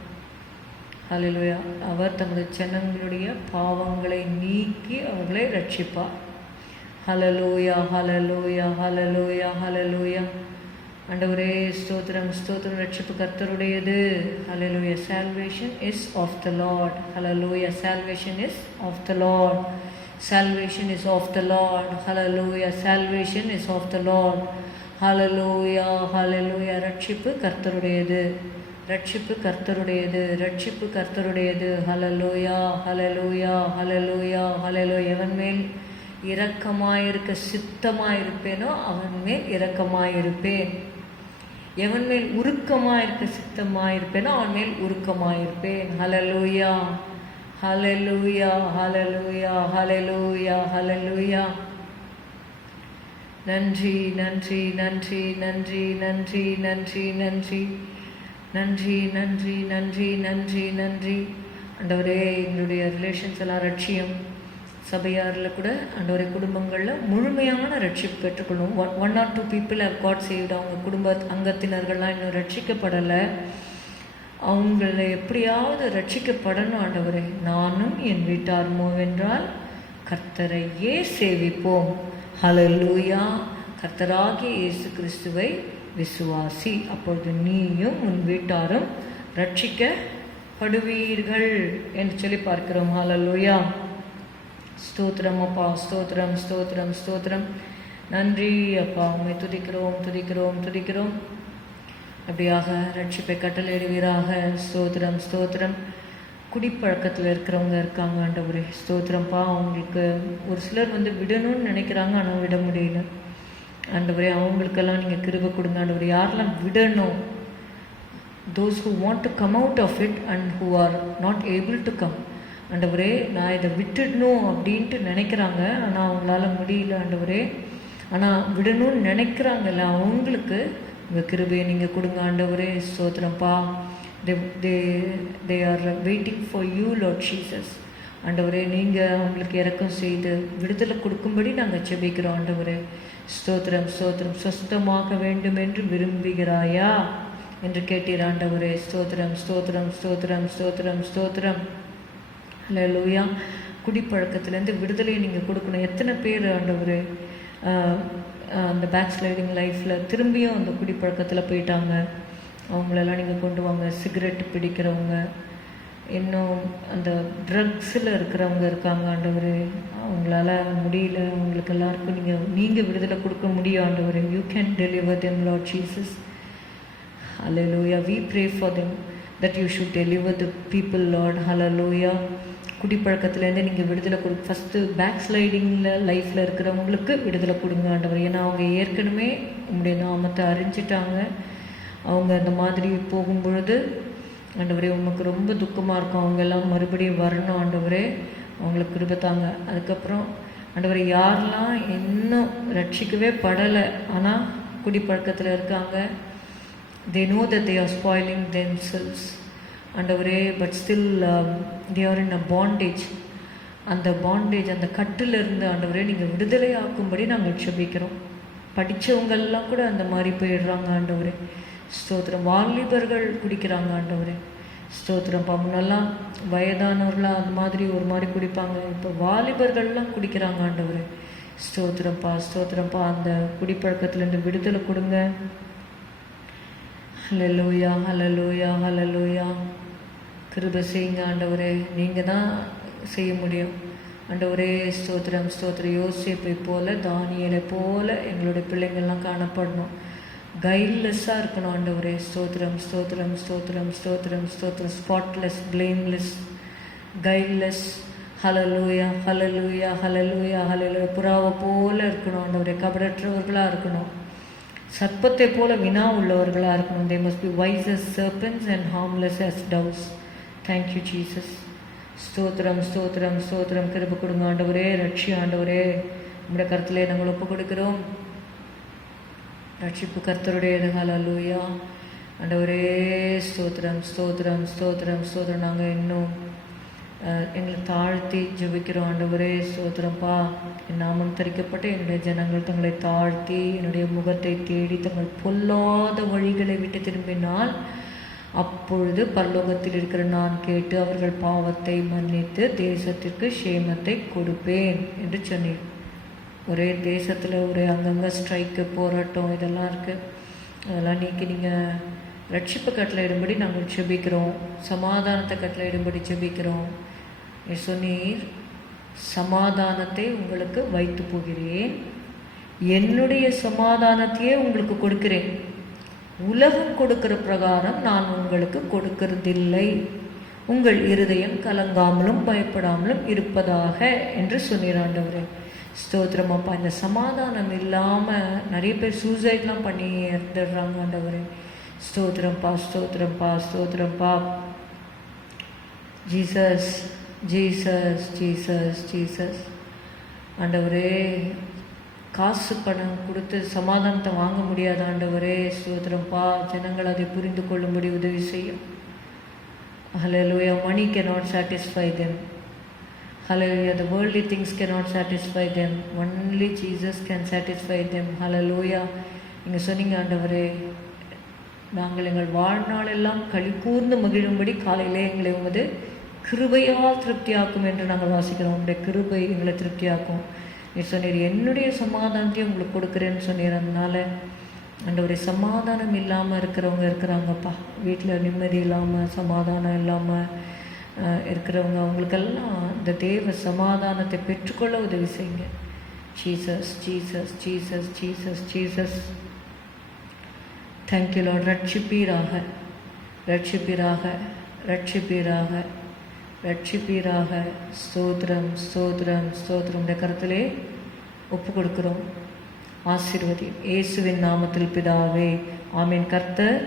ஹல்லேலூயா. அவர் தமது ஜனங்களுடைய பாவங்களை நீக்கி அவர்களை ரட்சிப்பார். ஹல்லேலூயா ஹல்லேலூயா ஹல்லேலூயா ஹல்லேலூயா. ஆண்டவரே ஸ்தோத்திரம் ஸ்தோத்திரம். ரட்சிப்பு கர்த்தருடையது. ஹல்லேலூயா. salvation is of the Lord. Hallelujah. salvation is of the Lord. salvation is of the Lord. Hallelujah. salvation is of the Lord. ஹல்லேலூயா ஹல்லேலூயா. ரட்சிப்பு கர்த்தருடையது. ரட்சிப்பு கர்த்தருடையது. ரட்சிப்பு கர்த்தருடையது. ஹல்லேலூயா ஹல்லேலூயா ஹல்லேலூயா ஹல்லேலூயா. எவன் மேல் இரக்கமாயிருக்க சித்தமாயிருப்பேனோ அவன் மேல் இரக்கமாயிருப்பேன். எவன் மேல் உருக்கமாயிருக்க சித்தமாயிருப்பேனோ அவன் மேல் உருக்கமாயிருப்பேன். ஹல்லேலூயா ஹல்லேலூயா ஹல்லேலூயா ஹல்லேலூயா ஹல்லேலூயா. நன்றி நன்றி நன்றி நன்றி நன்றி நன்றி நன்றி நன்றி நன்றி நன்றி நன்றி நன்றி. ஆண்டவரே எங்களுடைய ரிலேஷன்ஸ் எல்லாம் ரட்சியம். சபையாரில் கூட ஆண்டவரே குடும்பங்களில் முழுமையான ரட்சிப்பு பெற்றுக்கொள்ளும். 1 or 2 people have got saved. அவங்க குடும்ப அங்கத்தினர்கள்லாம் இன்னும் ரட்சிக்கப்படலை. அவங்கள எப்படியாவது ரட்சிக்கப்படணும் ஆண்டவரே. நானும் என் வீட்டார் வென்றால் கர்த்தரையே சேவிப்போம். ஹல்லேலூயா. கர்த்தராகிய இயேசு கிறிஸ்துவை விசுவாசி. அப்பொழுது நீயும் உன் வீட்டாரும் ரட்சிக்கப்படுவீர்கள் என்று சொல்லி பார்க்கிறோம். ஹல்லேலூயா. ஸ்தோத்திரம் அப்பா. ஸ்தோத்திரம் ஸ்தோத்திரம் ஸ்தோத்திரம். நன்றி அப்பா. உம்மை துதிக்கிறோம் துதிக்கிறோம் துதிக்கிறோம். அப்படியாக ரட்சிப்பை கட்டளையிடுவீராக. ஸ்தோத்திரம் ஸ்தோத்திரம். குடிப்பழக்கத்தில் இருக்கிறவங்க இருக்காங்க ஆண்டவரே. ஸ்தோத்திரம்ப்பா. அவங்களுக்கு ஒரு சிலர் விடணும்னு நினைக்கிறாங்க, ஆனால் விட முடியல ஆண்டவரே. அவங்களுக்கெல்லாம் நீங்கள் கிருபை கொடுங்க ஆண்டவரே. யாரெல்லாம் விடணும், those who want to come out of it and who are not able to come ஆண்டவரே. நான் இதை விட்டுடணும் அப்படின்ட்டு நினைக்கிறாங்க, ஆனால் அவங்களால முடியல ஆண்டவரே. ஆனால் விடணும்னு நினைக்கிறாங்கல்ல, அவங்களுக்கு உங்கள் கிருபையை நீங்கள் கொடுங்க ஆண்டவரே. ஸ்தோத்திரம்ப்பா. they are waiting for you Lord Jesus. ஆண்டவரே நீங்கள் அவங்களுக்கு இரக்கம் செய்து விடுதலை கொடுக்கும்படி நாங்கள் ஜெபிக்கிறோம் ஆண்டவரே. ஸ்தோத்திரம் ஸ்தோத்திரம். சொஸ்தமாக வேண்டும் என்று விரும்புகிறாயா என்று கேட்டீர் ஆண்டவரே. ஸ்தோத்திரம் ஸ்தோத்திரம் ஸ்தோத்திரம் ஸ்தோத்திரம் ஸ்தோத்திரம். ஹல்லேலூயா. குடிப்பழக்கத்துலேருந்து விடுதலையை நீங்கள் கொடுக்கணும். எத்தனை பேர் ஆண்டவரே அந்த பேக் ஸ்லைடிங் லைஃப்பில் திரும்பியும் அந்த குடிப்பழக்கத்தில் போயிட்டாங்க அவங்களெல்லாம் நீங்கள் கொண்டு வாங்க. சிகரெட் பிடிக்கிறவங்க, இன்னும் அந்த ட்ரக்ஸில் இருக்கிறவங்க இருக்காங்க ஆண்டவரே, அவங்களால முடியல, அவங்களுக்கு எல்லாருக்கும் நீங்கள் விடுதலை கொடுக்க முடியும் ஆண்டவரே. You can deliver them Lord Jesus. Hallelujah. we pray for them that you should deliver the people Lord. ஹல்லேலூயா. குடிப்பழக்கத்துலேருந்து நீங்கள் விடுதலை ஃபஸ்ட்டு பேக் ஸ்லைடிங்கில் லைஃப்பில் இருக்கிறவங்களுக்கு விடுதலை கொடுங்க ஆண்டவர். ஏன்னா அவங்க ஏற்கனவே உங்களுடைய நாமத்தை அறிஞ்சிட்டாங்க. அவங்க அந்த மாதிரி போகும்பொழுது ஆண்டவரே உமக்கு ரொம்ப துக்கமாக இருக்கும். அவங்க எல்லாம் மறுபடியும் வரணும் ஆண்டவரே, அவங்களுக்கு கிருபை தாங்க. அதுக்கப்புறம் ஆண்டவரே யாரெல்லாம் இன்னும் ரட்சிக்கவே படலை, ஆனால் குடிப்பழக்கத்தில் இருக்காங்க, they know that they are spoiling themselves ஆண்டவரே, but still they are in a bondage. அந்த பாண்டேஜ், அந்த கட்டிலிருந்து ஆண்டவரே நீங்கள் விடுதலை ஆக்கும்படி நாங்கள் ஜெபிக்கிறோம். படித்தவங்கெல்லாம் கூட அந்த மாதிரி போயிடுறாங்க ஆண்டவரே. ஸ்தோத்திரம். வாலிபர்கள் குடிக்கிறாங்க ஆண்டவரே. ஸ்தோத்திரம். முன்னெல்லாம் வயதானவர்களாக அந்த மாதிரி ஒரு மாதிரி குடிப்பாங்க, இப்போ வாலிபர்கள்லாம் குடிக்கிறாங்க ஆண்டவரே. ஸ்தோத்திரம்ப்பா, ஸ்தோத்திரம்ப்பா. அந்த குடிப்பழக்கத்துலேருந்து விடுதலை கொடுங்க. ஹல்லேலூயா, ஹல்லேலூயா, ஹல்லேலூயா. கிருபை செய்யுங்க ஆண்டவரே, நீங்கள் தான் செய்ய முடியும் ஆண்டவரே. ஸ்தோத்திரம், ஸ்தோத்திரம். யோசேப்பை போல, தானியேலை போல எங்களுடைய பிள்ளைங்கள்லாம் காணப்படணும். கைட்லெஸ்ஸாக இருக்கணும் ஆண்டவரே. ஸ்தோத்திரம், ஸ்தோத்திரம், ஸ்தோத்திரம், ஸ்தோத்திரம், ஸ்தோத்திரம். Spotless, blameless, guiltless. Hallelujah, hallelujah, hallelujah, hallelujah. புறாவை போல இருக்கணும் ஆண்டவரே. கபடற்றவர்களாக இருக்கணும். சர்ப்பத்தை போல வினா உள்ளவர்களாக இருக்கணும். they must be wise as serpents and harmless as doves. thank you Jesus. ஸ்தோத்திரம், ஸ்தோத்திரம், ஸ்தோத்திரம். கிருபை கொடுங்க ஆண்டவரே. ரட்சி ஆண்டவரே, நம்முடைய கருத்திலே நாங்கள் ஒப்பு கொடுக்கிறோம். ரட்சிப்பு கர்த்தருடையது. ஹல்லேலூயா ஆண்டவரே. ஸ்தோத்திரம், ஸ்தோத்திரம், ஸ்தோத்திரம், ஸ்தோத்திரம். நாங்கள் இன்னும் எங்களை தாழ்த்தி ஜெபிக்கிறோம் ஆண்டவரே. ஸ்தோத்திரம்ப்பா. என் நாமம் தரிக்கப்பட்ட என்னுடைய ஜனங்கள் தங்களை தாழ்த்தி என்னுடைய முகத்தை தேடி தங்கள் பொல்லாத வழிகளை விட்டு திரும்பினால் அப்பொழுது பரலோகத்தில் இருக்கிற நான் கேட்டு அவர்கள் பாவத்தை மன்னித்து தேசத்திற்கு சேமத்தை கொடுப்பேன் என்று சொன்னேன். ஒரே தேசத்தில் ஒரே அங்கங்கே ஸ்ட்ரைக்கு, போராட்டம் இதெல்லாம் இருக்குது. அதெல்லாம் நீக்கி நீங்கள் ரட்சிப்பு கட்டளையிடும்படி நாங்கள் ஜெபிக்கிறோம். சமாதானத்தை கட்டளையிடும்படி ஜெபிக்கிறோம். சொன்னீர், சமாதானத்தை உங்களுக்கு வைத்து போகிறேன், என்னுடைய சமாதானத்தையே உங்களுக்கு கொடுக்கிறேன், உலகம் கொடுக்கிற பிரகாரம் நான் உங்களுக்கு கொடுக்கிறதில்லை, உங்கள் இருதயம் கலங்காமலும் பயப்படாமலும் இருப்பதாக என்று சொன்னீர் ஆண்டவரே. ஸ்தோத்திரமாப்பா. இந்த சமாதானம் இல்லாமல் நிறைய பேர் சூசைட்லாம் பண்ணி இறந்துடுறாங்க ஆண்டவரே. ஸ்தோத்திரம்ப்பா, ஸ்தோத்திரம்ப்பா, ஸ்தோத்திரம்ப்பா. Jesus, Jesus, Jesus, Jesus. ஆண்டவரே, காசு பணம் கொடுத்து சமாதானத்தை வாங்க முடியாத ஆண்டவரே. ஸ்தோத்திரம்ப்பா. ஜனங்கள் அதை புரிந்து கொள்ளும்படி உதவி செய்யும். ஹல்லேலூயா. money cannot satisfy them. Hallelujah. The worldly things cannot satisfy them. Only Jesus can satisfy them. Hallelujah. நீங்கள் சொன்னீங்க ஆண்டவரே, நாங்கள் எங்கள் வாழ்நாள் எல்லாம் களி கூர்ந்து மகிழும்படி காலையிலே எங்களை உமது கிருபையால் திருப்தியாக்கும் என்று நாங்கள் வாசிக்கிறோம். உங்களுடைய கிருபை எங்களை திருப்தியாக்கும். நீ சொன்னீர், என்னுடைய சமாதானத்தையும் உங்களுக்கு கொடுக்குறேன்னு சொன்னீர். அதனால ஆண்டவரே, சமாதானம் இல்லாமல் இருக்கிறவங்க இருக்கிறாங்கப்பா. வீட்டில் நிம்மதி இல்லாமல், சமாதானம் இல்லாமல் இருக்கிறவங்க, அவங்களுக்கெல்லாம் இந்த தேவ சமாதானத்தை பெற்றுக்கொள்ள உதவி செய்யுங்க. Jesus, Jesus, Jesus, Jesus, Jesus. Thank you Lord. ரட்சிப்பீராக, ரட்சிப்பீராக, ரட்சிப்பீராக, ரட்சிப்பீராக. ஸ்தோத்திரம், ஸ்தோத்திரம், ஸ்தோத்திரம். இந்த கருத்திலே ஒப்பு கொடுக்கிறோம். ஆசீர்வதி இயேசுவின் நாமத்தில் பிதாவே, ஆமீன். கர்த்தர்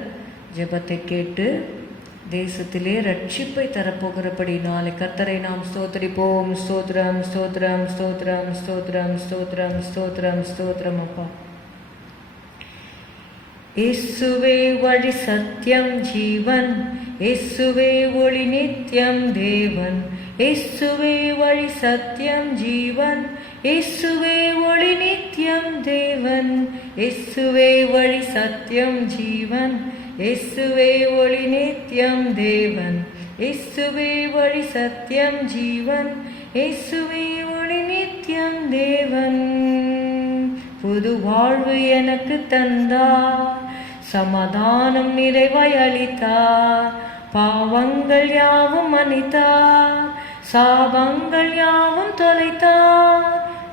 ஜெபத்தை கேட்டு தேசத்திலே ரட்சிப்பை தரப்போகிறபடி நாளை கர்த்தரை நாம் ஸ்தோத்திரிப்போம். ஸ்தோத்திரம், ஸ்தோத்திரம், ஸ்தோத்திரம், ஸ்தோத்திரம், ஸ்தோத்திரம், ஸ்தோத்திரம், ஸ்தோத்திரம். அப்பா இயேசுவே வழி சத்தியம் ஜீவன், இயேசுவே ஒளி நித்தியம் தேவன், இயேசுவே வழி சத்தியம் ஜீவன், இயேசுவே ஒளி நித்தியம் தேவன், இயேசுவே வழி சத்தியம் ஜீவன், இயேசுவே ஒளி நித்தியம் தேவன், இயேசுவே வழி சத்தியம் ஜீவன், இயேசுவே ஒளி நித்தியம் தேவன். புது வாழ்வு எனக்கு தந்தார், சமாதானம் நிறைவாய் அளித்தார். பாவங்கள் யாவும் மன்னித்தார், சாபங்கள் யாவும் தொலைத்தார்,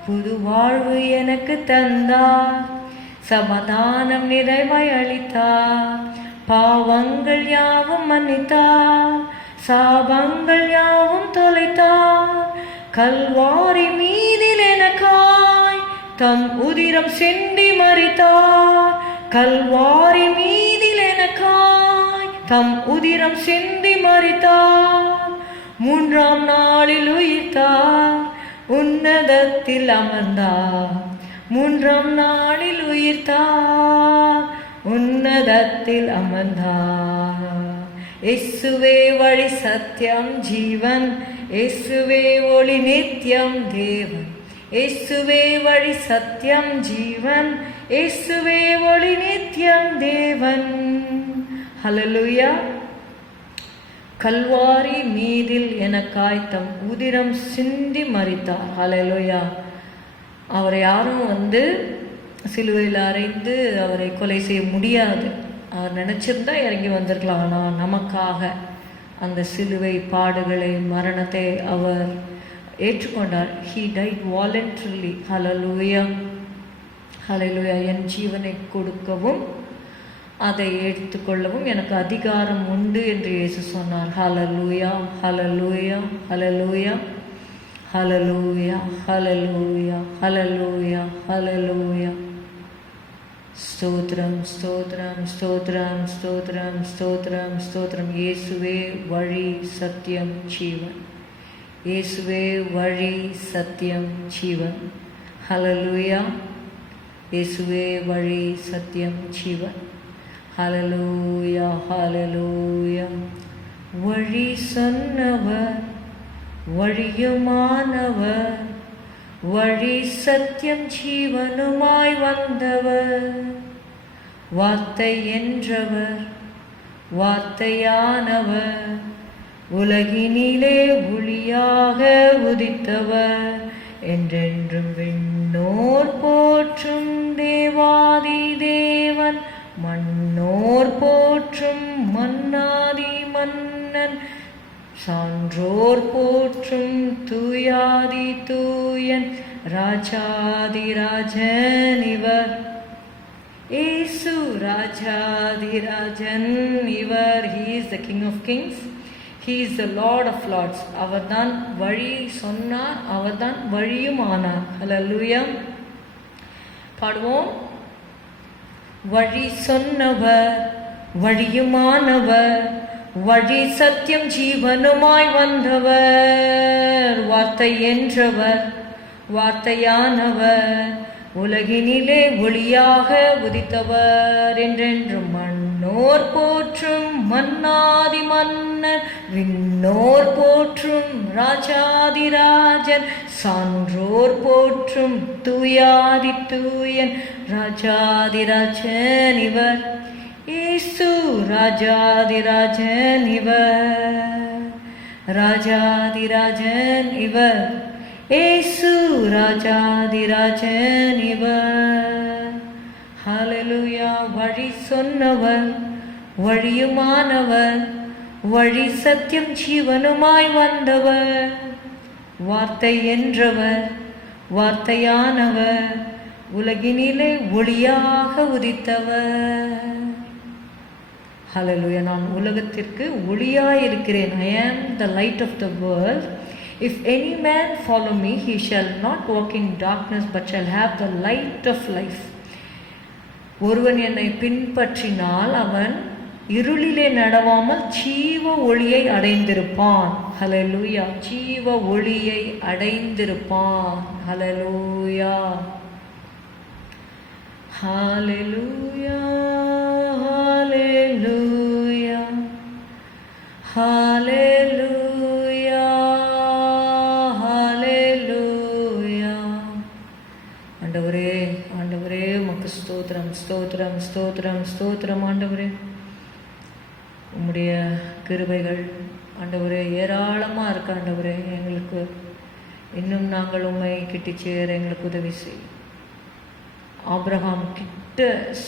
புது வாழ்வு எனக்கு தந்தார். சமாதானம் நிறைவாய் அளித்தார், பாவங்கள் யாவும் மன்னித்தார், சாபங்கள் யாவும் தொலைத்தார். கல்வாரி மீதில் எனக்காய் தம் உதிரம் சிந்தி மரித்தார். கல்வாரி மீதில் எனக்காய் தம் உதிரம் சிந்தி மரித்தார். மூன்றாம் நாளில் உயிர்த்தார், உன்னதத்தில் அமர்ந்தார். மூன்றாம் நாளில் உயிர்த்தார், உன்னதத்தில் அமர்ந்தார். இயேசுவே வழி சத்தியம் ஜீவன், இயேசுவே ஒளி நித்தியம் தேவன். இயேசுவே வழி சத்தியம் ஜீவன், இயேசுவே ஒளி நித்தியம் தேவன். ஹல்லேலூயா. கல்வாரி மீதில் எனக்காய் தம் உதிரம் சிந்தி மரித்தார். ஹல்லேலூயா. அவரை யாரும் சிலுவையில் அறைந்து அவரை கொலை செய்ய முடியாது. அவர் நினச்சிருந்தா இறங்கி வந்திருக்கலாம். ஆனால் நமக்காக அந்த சிலுவை பாடுகளை, மரணத்தை அவர் ஏற்றுக்கொண்டார். He died voluntarily. Hallelujah. Hallelujah. என் ஜீவனை கொடுக்கவும் அதை எடுத்துக்கொள்ளவும் எனக்கு அதிகாரம் உண்டு என்று இயேசு சொன்னார். Hallelujah. Hallelujah. Hallelujah. Hallelujah. Hallelujah. Hallelujah. Hallelujah. ஸ்தோத்திரம், ஸ்தோத்திரம், ஸ்தோத்திரம், ஸ்தோத்திரம், ஸ்தோத்திரம், ஸ்தோத்திரம். இயேசுவே வழி சத்தியம் ஜீவன். இயேசுவே வழி சத்தியம் ஜீவன். ஹல்லேலூயா. இயேசுவே வழி சத்தியம் ஜீவன். ஹல்லேலூயா. ஹல்லேலூயா. வழி சொன்னவர், வழியுமானவர், வழி சத்தியம் ஜீவனுமாய் வந்தவர், வார்த்தை என்றவர், வார்த்தையானவர், உலகினிலே ஒளியாக உதித்தவர், என்றென்றும் விண்ணோர் போற்றும் தேவாதி தேவன், மண்ணோர் போற்றும் மன்னாதி மன்னன், சான்றோர் போற்றும் தூயாதி தூயன், ராஜாதி ராஜன் இவர். இயேசு ராஜாதி ராஜன் இவர். He is the King of Kings. He is the Lord of Lords. அவர்தான் வழி சொன்னார், அவர்தான் வழியும் ஆனார். ஹல்லேலூயா. பாடுவோம். வழி சொன்னவர், வழியுமானவர், வழி சத்தியம் ஜீவனுமாய் வந்தவர், வார்த்தை என்றவர், வார்த்தையானவர், உலகினிலே ஒளியாக உதித்தவர், என்றென்றும் மண்ணோர் போற்றும் மன்னாதி மன்னர், விண்ணோர் போற்றும் ராஜாதி ராஜன், சான்றோர் போற்றும் தூயாதி தூயன், ராஜாதி ராஜன் இவர். இயேசு ராஜாதி ராஜன் இவர். ராஜாதி ராஜன் இவர். இயேசு ராஜாதி ராஜன் இவர். ஹல்லேலூயா. வழி சொன்னவர், வழியுமானவர், வழி சத்தியம் ஜீவனுமாய் வந்தவர், வார்த்தை என்றவர், வார்த்தையானவர், உலகினிலே ஒளியாக உதித்தவர். ஹல்லேலூயா. நான் உலகத்திற்கு ஒளியாயிருக்கிறேன். I am the light of the world. If any man follow me, he shall not walk in darkness, but shall have the light of life. ஒருவன் என்னை பின்பற்றினால் அவன் இருளிலே நடவாமல் ஜீவ ஒளியை அடைந்திருப்பான். ஹல்லேலூயா. ஜீவ ஒளியை அடைந்திருப்பான். ஹல்லேலூயா. ஹல்லேலூயா. Hallelujah, hallelujah, hallelujah. ஆண்டவரே, ஆண்டவரே உமக்கு ஸ்தோத்திரம், ஸ்தோத்திரம், ஸ்தோத்திரம், ஸ்தோத்திரம். ஆண்டவரே, உம்முடைய கிருபைகள் ஆண்டவரே ஏராளமாக இருக்கு. ஆண்டவரே, எங்களுக்கு இன்னும் நாங்கள் உம்மை கிட்டி சேர எங்களுக்கு உதவி செய். ஆபிரகாம் கிட்ட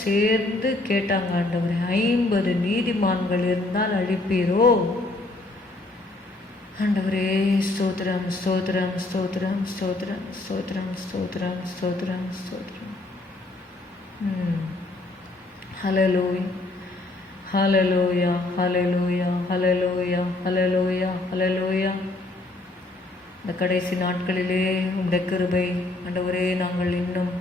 சேர்ந்து கேட்டாங்க, ஆண்டவரே 50 நீதிமான்கள் இருந்தால் அழிப்பீரோ? ஆண்டவரே ஸ்தோத்திரம் ஸ்தோத்திரம் ஸ்தோத்திரம் ஸ்தோத்திரம் ஸ்தோத்திரம் ஸ்தோத்திரம் ஸ்தோத்திரம் ஸ்தோத்திரம். ஹல்லேலூயா ஹல்லேலூயா ஹல்லேலூயா ஹல்லேலூயா ஹல்லேலூயா ஹல்லேலூயா. இந்த கடைசி நாட்களிலே உடைய கிருபை ஆண்டவரே நாங்கள் இன்னும்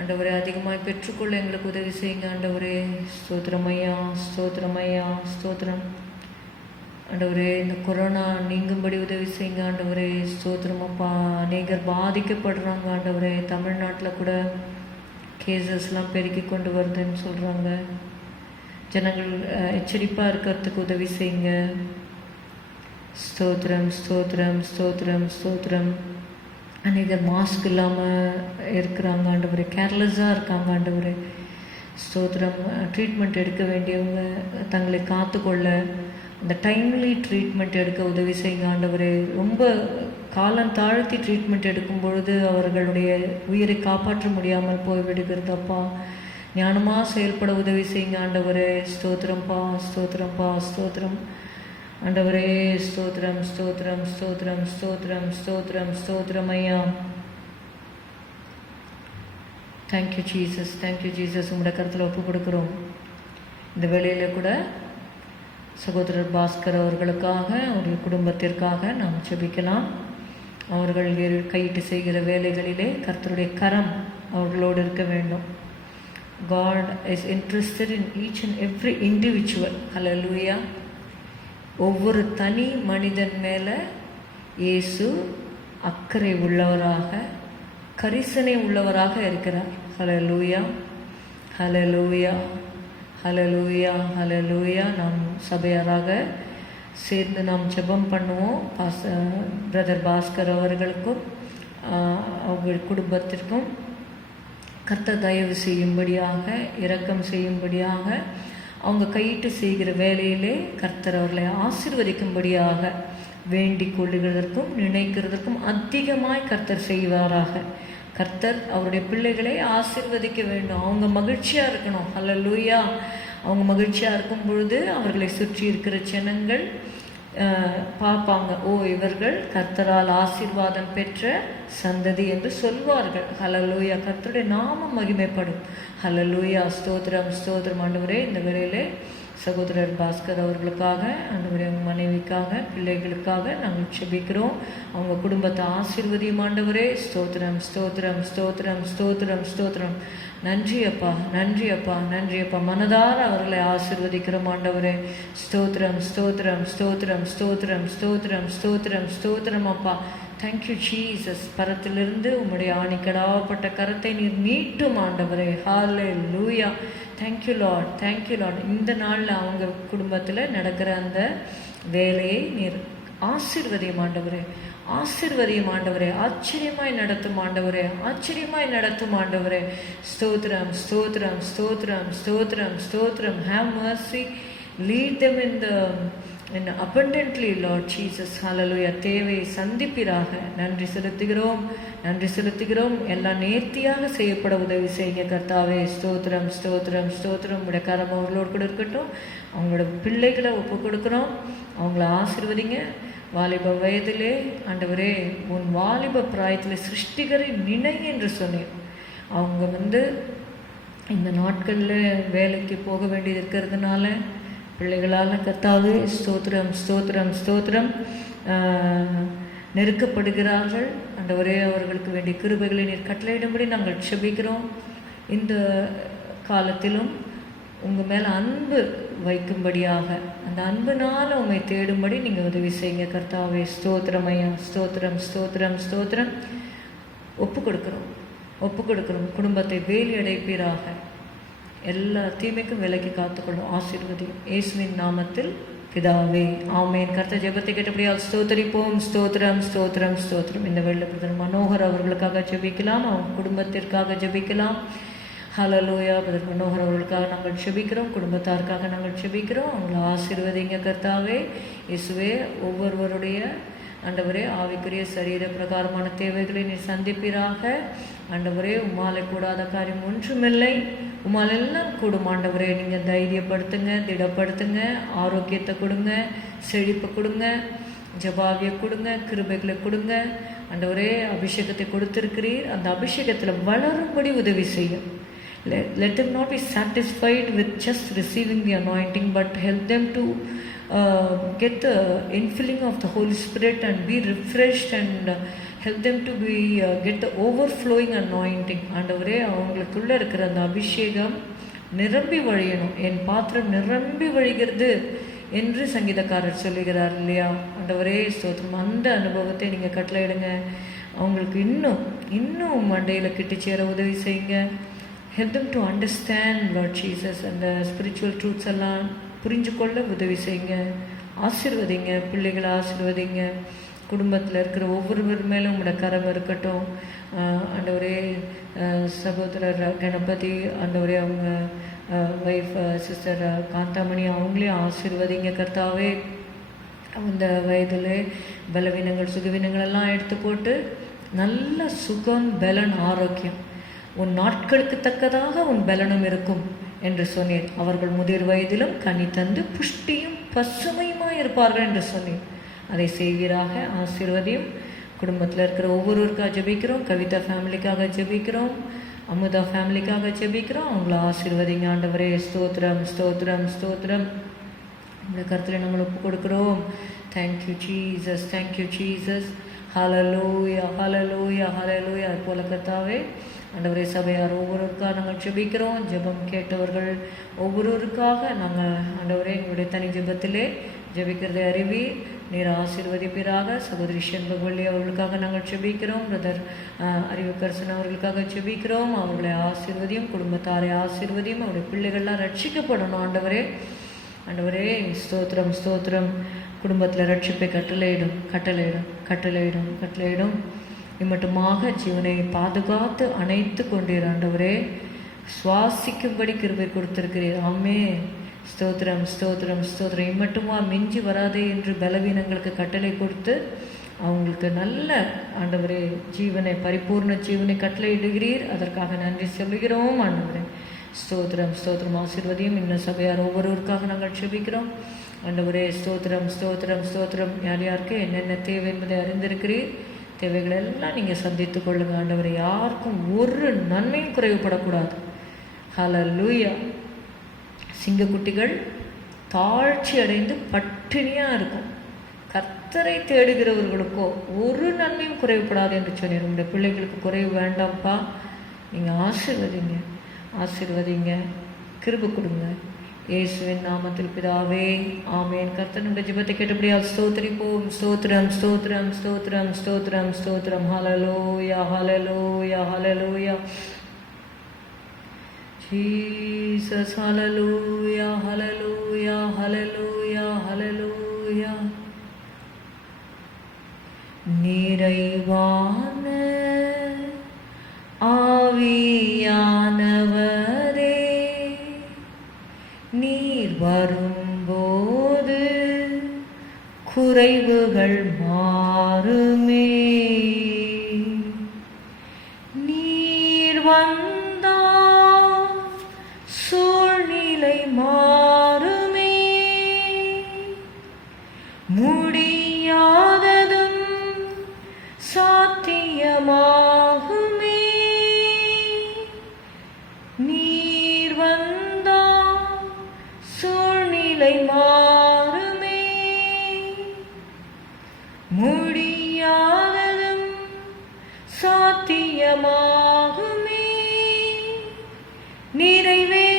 ஆண்டவரே அதிகமாக பெற்றுக்கொள்ள எங்களுக்கு உதவி செய்யுங்க ஆண்டவரே. ஸ்தோத்திரமையா ஸ்தோத்திரமையா ஸ்தோத்திரம். ஆண்டவரே இந்த கொரோனா நீங்கும்படி உதவி செய்யுங்க ஆண்டவரே. ஸ்தோத்திரமப்பா. அநேகர் பாதிக்கப்படுறாங்க ஆண்டவரே. தமிழ்நாட்டில் கூட கேசஸ்லாம் பெருக்கி கொண்டு வருதுன்னு சொல்கிறாங்க. ஜனங்கள் எச்சரிப்பாக இருக்கிறதுக்கு உதவி செய்யுங்க. ஸ்தோத்திரம் ஸ்தோத்திரம் ஸ்தோத்திரம் ஸ்தோத்திரம். அநேகர் மாஸ்க் இல்லாமல் இருக்கிறாங்க ஆண்டவரே. கேர்லெஸ்ஸாக இருக்காங்க ஆண்டவரே. ஸ்தோத்திரம். ட்ரீட்மெண்ட் எடுக்க வேண்டியவங்க தங்களை காத்துக்கொள்ள அந்த டைம்லி ட்ரீட்மெண்ட் எடுக்க உதவி செய்யுங்க ஆண்டவரே. ரொம்ப காலம் தாழ்த்தி ட்ரீட்மெண்ட் எடுக்கும் பொழுது அவர்களுடைய உயிரை காப்பாற்ற முடியாமல் போய்விடுகிறதப்பா. ஞானமாக செயல்பட உதவி செய்யுங்க ஆண்டவரே. ஸ்தோத்திரம்ப்பா ஸ்தோத்திரம்ப்பா ஸ்தோத்திரம் ஆண்டவரே. ஸ்தோத்திரம் ஸ்தோத்திரம் ஸ்தோத்திரம் ஸ்தோத்திரம் ஸ்தோத்திரம் ஸ்தோத்திரம் ஐயா. Thank you Jesus thank you Jesus. உங்களோட கருத்தில் ஒப்பு கொடுக்குறோம். இந்த வேளையில் கூட சகோதரர் பாஸ்கர் அவர்களுக்காக அவர்கள் குடும்பத்திற்காக நாம் ஜெபிக்கலாம். அவர்கள் கையிட்டு செய்கிற வேலைகளிலே கர்த்தருடைய கரம் அவர்களோடு இருக்க வேண்டும். God is interested in each and every individual. Hallelujah. ஒவ்வொரு தனி மனிதன் மேலே இயேசு அக்கறை உள்ளவராக கரிசனை உள்ளவராக இருக்கிறார். ஹல்லேலூயா ஹல்லேலூயா ஹல்லேலூயா ஹல்லேலூயா. நாம் சபையாராக சேர்ந்து நாம் ஜெபம் பண்ணுவோம். பிரதர் பாஸ்கர் அவர்களுக்கும் அவர்கள் குடும்பத்திற்கும் கர்த்தர் தயவு செய்யும்படியாக இரக்கம் செய்யும்படியாக அவங்க கையிட்டு செய்கிற வேலையிலே கர்த்தர் அவர்களை ஆசீர்வதிக்கும்படியாக வேண்டிக் கொள்ளுகிறதற்கும் நினைக்கிறதற்கும் அதிகமாய் கர்த்தர் செய்வாராக. கர்த்தர் அவருடைய பிள்ளைகளை ஆசீர்வதிக்க வேண்டும். அவங்க மகிழ்ச்சியாக இருக்கணும். ஹல்லேலூயா. அவங்க மகிழ்ச்சியாக இருக்கும் பொழுது அவர்களை சுற்றி இருக்கிற ஜனங்கள் பார்ப்பாங்க, ஓ இவர்கள் கர்த்தரால் ஆசீர்வாதம் பெற்ற சந்ததி என்று சொல்வார்கள். ஹல்லேலூயா. கர்த்தருடைய நாமம் மகிமைப்படும். ஹல்லேலூயா. ஸ்தோத்திரம் ஸ்தோத்திரம் ஆண்டவரே. இந்த வேளையிலே சகோதரர் பாஸ்கர் அவர்களுக்காக ஆண்டவரே மனைவிக்காக பிள்ளைகளுக்காக நாங்கள் ஜெபிக்கிறோம். அவங்க குடும்பத்தை ஆசீர்வதியும் ஆண்டவரே. ஸ்தோத்திரம் ஸ்தோத்திரம் ஸ்தோத்திரம் ஸ்தோத்திரம் ஸ்தோத்திரம். நன்றி அப்பா நன்றி அப்பா நன்றி அப்பா. மனதார அவர்களை ஆசீர்வதிக்கிறோம் ஆண்டவரே. ஸ்தோத்திரம் ஸ்தோத்திரம் ஸ்தோத்திரம் ஸ்தோத்திரம் ஸ்தோத்திரம் ஸ்தோத்திரம் ஸ்தோத்திரம் அப்பா. Thank you Jesus. பரத்திலிருந்து உம்முடைய ஆணிக்கடாப்பட்ட கரத்தை நீர் நீட்டும் ஆண்டவரே. Hallelujah. Thank you Lord thank you Lord. இந்த நாளில் அவங்க குடும்பத்தில் நடக்கிற அந்த வேலையை நீர் ஆசீர்வதியும் ஆண்டவரே. ஆசீர்வதியும் ஆண்டவரே. ஆச்சரியமாய் நடத்தும் ஆண்டவரே. ஆச்சரியமாய் நடத்தும் ஆண்டவரே. ஸ்தோத்திரம் ஸ்தோத்திரம் ஸ்தோத்திரம் ஸ்தோத்திரம் ஸ்தோத்திரம். Have mercy. Lead them in abundantly Lord Jesus. Hallelujah. தேவையை சந்திப்பிறாக. நன்றி செலுத்துகிறோம் நன்றி செலுத்துகிறோம். எல்லாம் நேர்த்தியாக செய்யப்பட உதவி செய்யுங்க கர்த்தாவே. ஸ்தோத்திரம் ஸ்தோத்திரம் ஸ்தோத்திரம். உடைய கரம் அவர்களோடு கூட இருக்கட்டும். அவங்களோட பிள்ளைகளை ஒப்பு கொடுக்குறோம். அவங்கள ஆசீர்வதிங்க. வாலிப வயதிலே ஆண்டவரே உன் வாலிப பிராயத்தில் சிருஷ்டிகரை நினை என்று சொன்னேன். அவங்க இந்த நாட்களில் வேலைக்கு போக வேண்டியது இருக்கிறதுனால பிள்ளைகளால் கர்த்தாவே ஸ்தோத்திரம் ஸ்தோத்திரம் ஸ்தோத்திரம் நெருக்கப்படுகிறார்கள் ஆண்டவரே. அவர்களுக்கு வேண்டிய கிருபைகளை நீர் கட்டளையிடும்படி நாங்கள் ஜெபிக்கிறோம். இந்த காலத்திலும் உங்கள் மேலே அன்பு வைக்கும்படியாக அந்த அன்புனால உண்மை தேடும்படி நீங்கள் உதவி செய்யுங்க கர்த்தாவே. ஸ்தோத்திரம் ஐயா. ஸ்தோத்திரம் ஸ்தோத்திரம் ஸ்தோத்திரம். ஒப்பு கொடுக்குறோம். குடும்பத்தை வேலி அடைப்பீராக. எல்லா தீமைக்கும் விலக்கி காத்துக்கொள்ளும். ஆசீர்வதியும் இயேசுவின் நாமத்தில் பிதாவே ஆமேன். கர்த்தர் ஜெபத்தை கேட்டபடியால் ஸ்தோத்தரிப்போம். ஸ்தோத்திரம் ஸ்தோத்திரம் ஸ்தோத்திரம். இந்த வெள்ளப்பிரதர் மனோகர் அவர்களுக்காக ஜெபிக்கலாம். அவங்க குடும்பத்திற்காக ஜெபிக்கலாம். ஹல்லேலூயா. பிரதர் மனோகர் அவர்களுக்காக நாங்கள் ஜெபிக்கிறோம். குடும்பத்தாருக்காக நாங்கள் ஜெபிக்கிறோம். அவங்கள ஆசீர்வதிங்க கர்த்தாவே. இயேசுவே ஒவ்வொருவருடைய ஆண்டவரே ஆவிக்குரிய சரீர பிரகாரமான தேவைகளை நீ சந்திப்பீராக. ஆண்டவரே உம்மாலை கூடாத காரியம் ஒன்றுமில்லை, உம்மால் எல்லாம் கூடும். ஆண்டவரே நீங்கள் தைரியப்படுத்துங்க, திடப்படுத்துங்க, ஆரோக்கியத்தை கொடுங்க, செழிப்பை கொடுங்க, ஜபாவியை கொடுங்க, கிருபைகளை கொடுங்க. ஆண்டவரே அபிஷேகத்தை கொடுத்திருக்கிறீர், அந்த அபிஷேகத்தில் வளரும்படி உதவி செய்யும். Let them not be satisfied with just receiving the anointing, but help them to get the infilling of the Holy Spirit and be refreshed, and help them to be get the overflowing anointing. ஆண்டவரே அவங்களுக்குள்ள இருக்கிற அந்த அபிஷேகம் நிரம்பி வழியணும். என் பாத்திரம் நிரம்பி வழிகிறது என்று சங்கீதக்காரர் சொல்லுகிறார் இல்லையா? ஆண்டவரே ஸ்தோத்திரம். அந்த அனுபவத்தை நீங்கள் கட்டளையிடுங்க. அவங்களுக்கு இன்னும் மண்டையில் கிட்டு சேர உதவி செய்யுங்க. Help them to understand, Lord Jesus, and the spiritual truths எல்லாம் புரிஞ்சு கொள்ள உதவி செய்யுங்க. ஆசீர்வதிங்க, பிள்ளைகளை ஆசீர்வதிங்க. குடும்பத்தில் இருக்கிற ஒவ்வொருவர் மேலும் உங்களோட கரம் இருக்கட்டும். ஆண்டவரே சகோதரர் கணபதி, ஆண்டவரே அவங்க ஒய்ஃப் சிஸ்டர் காந்தாமணி, அவங்களையும் ஆசீர்வதிங்க கர்த்தாவே. அந்த வயதில் பலவீனங்கள் சுகவீனங்கள் எல்லாம் எடுத்து போட்டு நல்ல சுகம், பலன், ஆரோக்கியம், உன் நாட்களுக்கு தக்கதாக உன் பலனும் இருக்கும் என்று சொன்னீர். அவர்கள் முதிர் வயதிலும் கனி தந்து புஷ்டியும் பசுமையுமாய் இருப்பார்கள் என்று சொன்னீர். அதை செய்வீராக. ஆசீர்வதியும். குடும்பத்தில் இருக்கிற ஒவ்வொருவருக்காக ஜெபிக்கிறோம். கவிதா ஃபேமிலிக்காக ஜெபிக்கிறோம். அமுதா ஃபேமிலிக்காக ஜெபிக்கிறோம். அவங்கள ஆசீர்வதிங்க ஆண்டவரே. ஸ்தோத்திரம் ஸ்தோத்திரம் ஸ்தோத்திரம். இந்த கருத்தில் நாங்கள் ஒப்பு கொடுக்குறோம். Thank you Jesus, thank you Jesus. Hallelujah hallelujah hallelujah. அது போல கர்த்தாவே ஆண்டவரே சபையார் ஒவ்வொருவருக்காக நாங்கள் ஜெபிக்கிறோம். ஜெபம் கேட்டவர்கள் ஒவ்வொருவருக்காக நாங்கள் ஆண்டவரே எங்களுடைய தனி ஜெபத்திலே ஜெபிக்கிறதை அறிவி நீர் ஆசீர்வதிப்பீராக. சகோதரி செண்பகவள்ளி அவர்களுக்காக நாங்கள் ஜெபிக்கிறோம். பிரதர் அறிவுக்கரசன் அவர்களுக்காக ஜெபிக்கிறோம். அவர்களை ஆசீர்வதியும், குடும்பத்தாரை ஆசீர்வதியும். அவருடைய பிள்ளைகள்லாம் ரட்சிக்கப்படணும் ஆண்டவரே. ஆண்டவரே ஸ்தோத்திரம் ஸ்தோத்திரம். குடும்பத்தில் ரட்சிப்பை கட்டளையிடும் கட்டளையிடும் கட்டளையிடும் கட்டளையிடும். இம்மட்டுமாக ஜீவனை பாதுகாத்து அணைத்து கொண்டீர் ஆண்டவரே. சுவாசிக்கும்படி கிருபை கொடுத்திருக்கிறீர். ஆமே. ஸ்தோத்திரம் ஸ்தோத்திரம் ஸ்தோத்திரம். இம்மட்டுமா மிஞ்சி வராதே என்று பலவீனங்களுக்கு கட்டளை கொடுத்து அவங்களுக்கு நல்ல ஆண்டவரே ஜீவனை, பரிபூர்ண ஜீவனை கட்டளையிடுகிறீர். அதற்காக நன்றி சொல்லுகிறோம் ஆண்டவரே. ஸ்தோத்திரம் ஸ்தோத்திரம். ஆசீர்வதியும். இன்னும் சபையார் ஒவ்வொருவருக்காக நாங்கள் செபிக்கிறோம் ஆண்டவரே. ஸ்தோத்திரம் ஸ்தோத்திரம் ஸ்தோத்திரம். யார் யாருக்கு என்னென்ன தேவை என்பதை அறிந்திருக்கிறீர். தேவைகளெல்லாம் நீங்கள் சந்தித்து கொள்ளுங்க ஆண்டவரை. யாருக்கும் ஒரு நன்மையும் குறைவுபடக்கூடாது. ஹல்லேலூயா. சிங்கக்குட்டிகள் தாழ்ச்சி அடைந்து பட்டினியாக இருக்கும். கர்த்தரை தேடுகிறவர்களுக்கோ ஒரு நன்மையும் குறைவுபடாது என்று சொன்னீர். உங்களுடைய பிள்ளைகளுக்கு குறைவு வேண்டாம்ப்பா. நீங்கள் ஆசீர்வதிங்க ஆசீர்வதிங்க. கிருபை கொடுங்க. இயேசுவின் நாமத்தில் பிதாவே, ஆமேன். கர்த்தனுடைய ஜெபத்தை கேட்டபடியால் ஸ்தோத்திரிப்போம். ஸ்தோத்திரம் ஸ்தோத்திரம் ஸ்தோத்திரம் ஸ்தோத்திரம் ஸ்தோத்திரம். ஹல்லேலூயா ஹல்லேலூயா ஹல்லேலூயா. ஜீசஸ். ஹல்லேலூயா ஹல்லேலூயா ஹல்லேலூயா ஹல்லேலூயா. நிறைவான ஆவியானவரே, நீர் வரும்போது குறைவுகள் மாறுமே. நீர் வந்தால் சூழ்நிலை மாறுமே. முடியாததும் சாத்தியமாகுமே. நீர் வந்தால் சூழ்நிலை மாறுமே. முடியாததும் சாத்தியமாகுமே. நிறைவே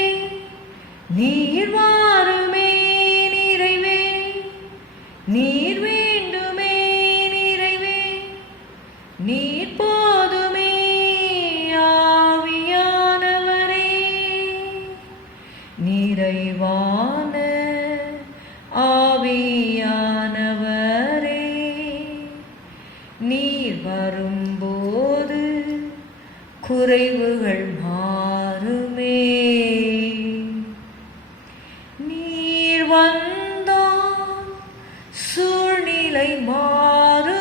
நீர் வாருமே. நிறைவே நீர் வேண்டுமே. நிறைவே நீர் போதுமே. ஆவியானவரே, நிறைவான ஆவியானவரே, நீர் வரும்போது குறைவுகள் மாறுமே. நீர் வந்தால் சூழ்நிலை மாறுமே.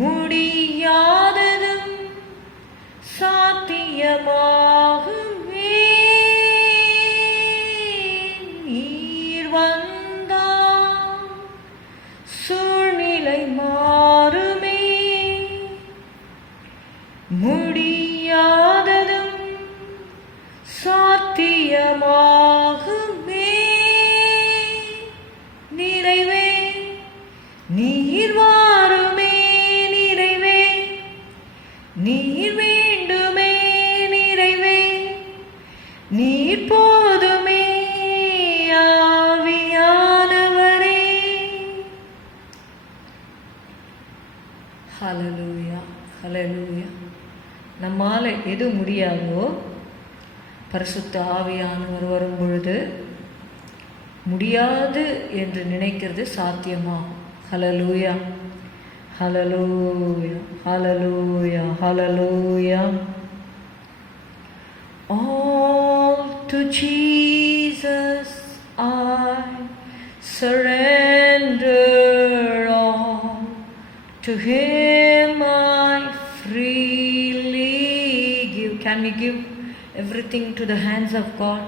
முடியாததும் சாத்தியமாகுமே. நீர் வந்தால் சூழ்நிலை மாறுமே. முடியாததும் சாத்தியமாகுமே. நிறைவே நீர் வாருமே. நிறைவே நீர் வேண்டுமே. நிறைவே நீர் போதுமே. ஆவியானவரே. ஹல்லேலூயா, ஹல்லேலூயா. நம்மால் எது முடியாதோ பரிசுத்த ஆவியானவர் வரும் பொழுது முடியாது என்று நினைக்கிறது சாத்தியமாகும். ஹல்லேலூயா, hallelujah, hallelujah, hallelujah. All to Jesus I surrender all. To Him I freely give. Can we give everything to the hands of God?